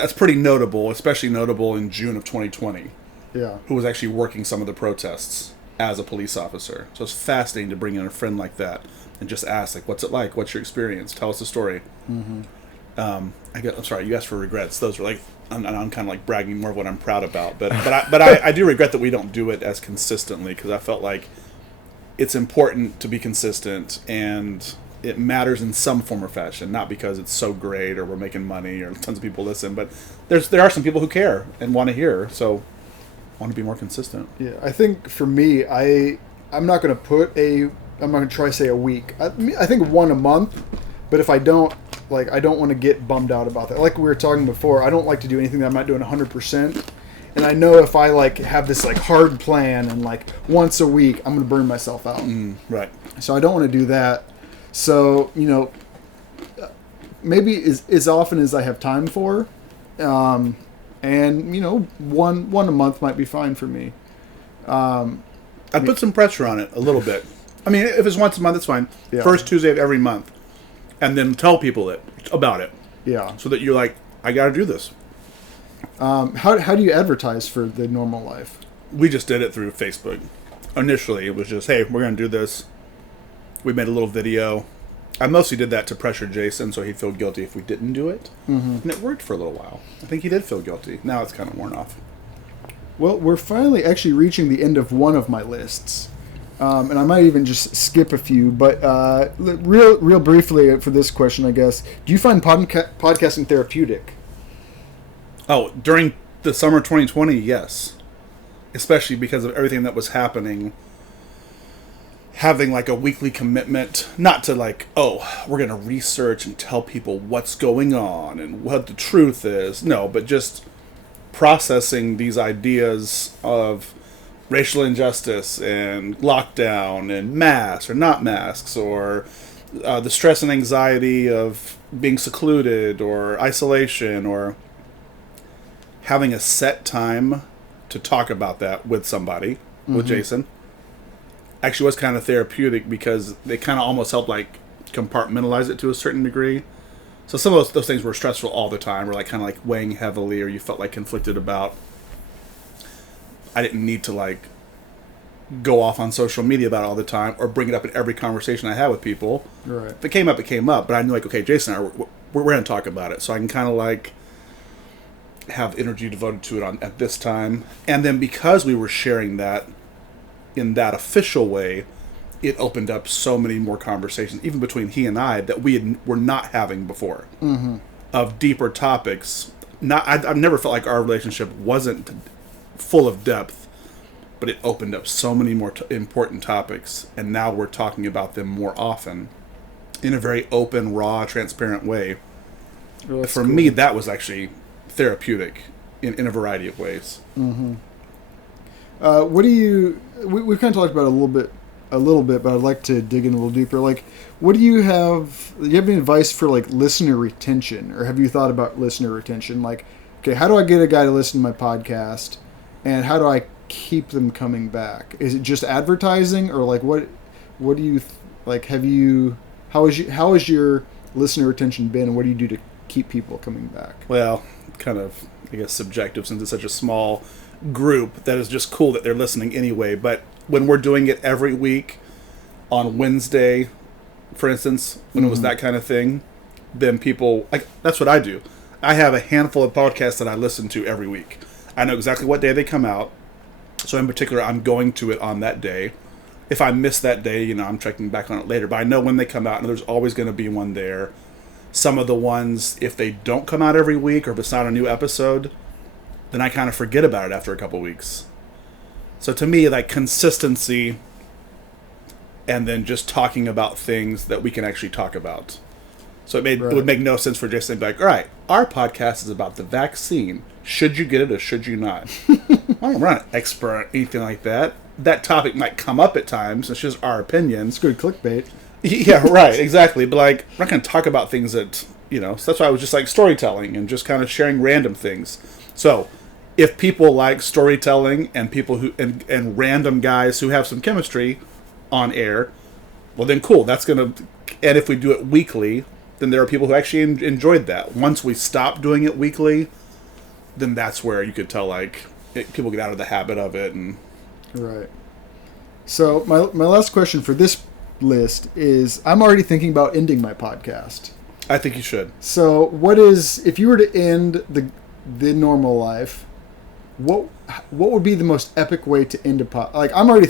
That's pretty notable, especially notable in June of 2020. Yeah. Who was actually working some of the protests as a police officer. So it's fascinating to bring in a friend like that and just ask, like, what's it like? What's your experience? Tell us a story. Mm-hmm. I'm sorry, you asked for regrets. Those were like, I'm kind of like bragging more of what I'm proud about. But I do regret that we don't do it as consistently, because I felt like it's important to be consistent, and it matters in some form or fashion, not because it's so great or we're making money or tons of people listen, but there are some people who care and want to hear, so I want to be more consistent. Yeah, I think for me, I'm not going to I'm not going to try to say a week. I think one a month, but if I don't, I don't want to get bummed out about that. Like we were talking before, I don't like to do anything that I'm not doing 100%. And I know if I have this hard plan and once a week, I'm going to burn myself out. Right. So I don't want to do that. So, maybe as often as I have time for, and one a month might be fine for me. I'd put some pressure on it a little bit. I mean, if it's once a month, it's fine. Yeah. First Tuesday of every month. And then tell people about it. Yeah. So that you're like, I got to do this. How do you advertise for the normal life? We just did it through Facebook. Initially, it was just, hey, we're going to do this. We made a little video. I mostly did that to pressure Jason so he'd feel guilty if we didn't do it. Mm-hmm. And it worked for a little while. I think he did feel guilty. Now it's kind of worn off. Well, we're finally actually reaching the end of one of my lists. And I might even just skip a few, but real briefly for this question, I guess, do you find podcasting therapeutic? Oh, during the summer 2020, yes. Especially because of everything that was happening. Having a weekly commitment, not to we're going to research and tell people what's going on and what the truth is. No, but just processing these ideas of racial injustice and lockdown and masks or not masks, or the stress and anxiety of being secluded or isolation, or having a set time to talk about that with somebody, with Jason, actually was kind of therapeutic, because they kind of almost helped compartmentalize it to a certain degree. So some of those things were stressful all the time, or kind of weighing heavily, or you felt conflicted about. I didn't need to go off on social media about it all the time, or bring it up in every conversation I had with people. Right. If it came up, it came up. But I knew okay, Jason and I, we're going to talk about it, so I can kind of have energy devoted to it at this time. And then because we were sharing that in that official way, it opened up so many more conversations, even between he and I, that were not having before, of deeper topics. I've never felt like our relationship wasn't full of depth, but it opened up so many more important topics, and now we're talking about them more often in a very open, raw, transparent way. Well, For me, that was actually therapeutic in a variety of ways. Mm-hmm. What do you... We've kind of talked about it a little bit, but I'd like to dig in a little deeper. What do you have... Do you have any advice for, listener retention? Or have you thought about listener retention? Okay, how do I get a guy to listen to my podcast? And how do I keep them coming back? Is it just advertising? Or, what do you... have you... How has your listener retention been? And what do you do to keep people coming back? Well, kind of, I guess, subjective, since it's such a small group that is just cool that they're listening anyway. But when we're doing it every week on Wednesday, for instance, when it was that kind of thing, then people, that's what I do. I have a handful of podcasts that I listen to every week. I know exactly what day they come out. So in particular, I'm going to it on that day. If I miss that day, I'm checking back on it later. But I know when they come out, and there's always going to be one there. Some of the ones, if they don't come out every week, or if it's not a new episode, then I kind of forget about it after a couple weeks. So to me, consistency, and then just talking about things that we can actually talk about. So it would make no sense for Jason to be all right, our podcast is about the vaccine. Should you get it or should you not? We're not an expert or anything like that. That topic might come up at times. It's just our opinion. It's good clickbait. Yeah, right, exactly. But we're not going to talk about things that, so that's why I was just storytelling and just kind of sharing random things. So if people like storytelling and people who and random guys who have some chemistry on air, well then cool. That's going to, and if we do it weekly, then there are people who actually enjoyed that. Once we stop doing it weekly, then that's where you could tell, like, people get out of the habit of it. And right. So my last question for this list is, I'm already thinking about ending my podcast. I think you should. So if you were to end the normal life, what would be the most epic way to end a podcast? Like, I'm already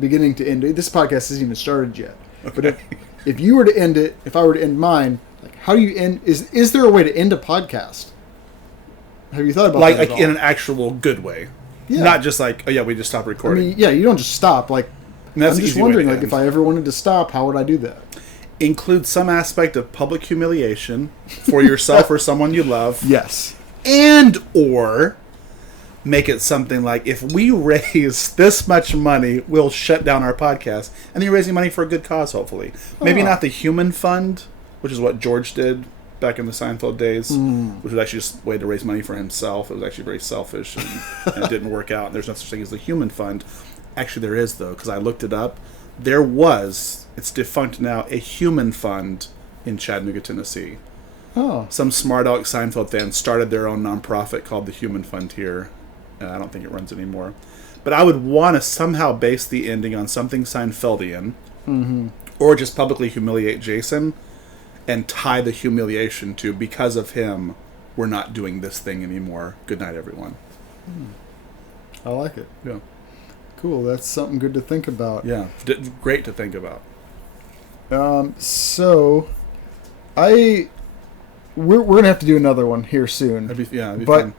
beginning to end it. This podcast hasn't even started yet. Okay. But if you were to end it, if I were to end mine, like, how do you end? Is there a way to end a podcast? Have you thought about that at all? In an actual good way? Yeah. Not just like, oh yeah, we just stopped recording. I mean, yeah, you don't just stop. Like, I'm just wondering, like, if I ever wanted to stop, how would I do that? Include some aspect of public humiliation for yourself or someone you love. Yes. And or make it something like, if we raise this much money, we'll shut down our podcast. And then you're raising money for a good cause, hopefully. Maybe not the human fund, which is what George did back in the Seinfeld days, which was actually just a way to raise money for himself. It was actually very selfish, and it didn't work out. And there's no such thing as the human fund. Actually, there is, though, because I looked it up. There was, it's defunct now, a human fund in Chattanooga, Tennessee. Oh. Some smart aleck Seinfeld fans started their own nonprofit called the Human Fund here. I don't think it runs anymore. But I would want to somehow base the ending on something Seinfeldian, or just publicly humiliate Jason and tie the humiliation to, because of him, we're not doing this thing anymore. Good night, everyone. I like it. Yeah. Cool. That's something good to think about. Yeah. Great to think about. So, we're gonna have to do another one here soon. That'd be but fun.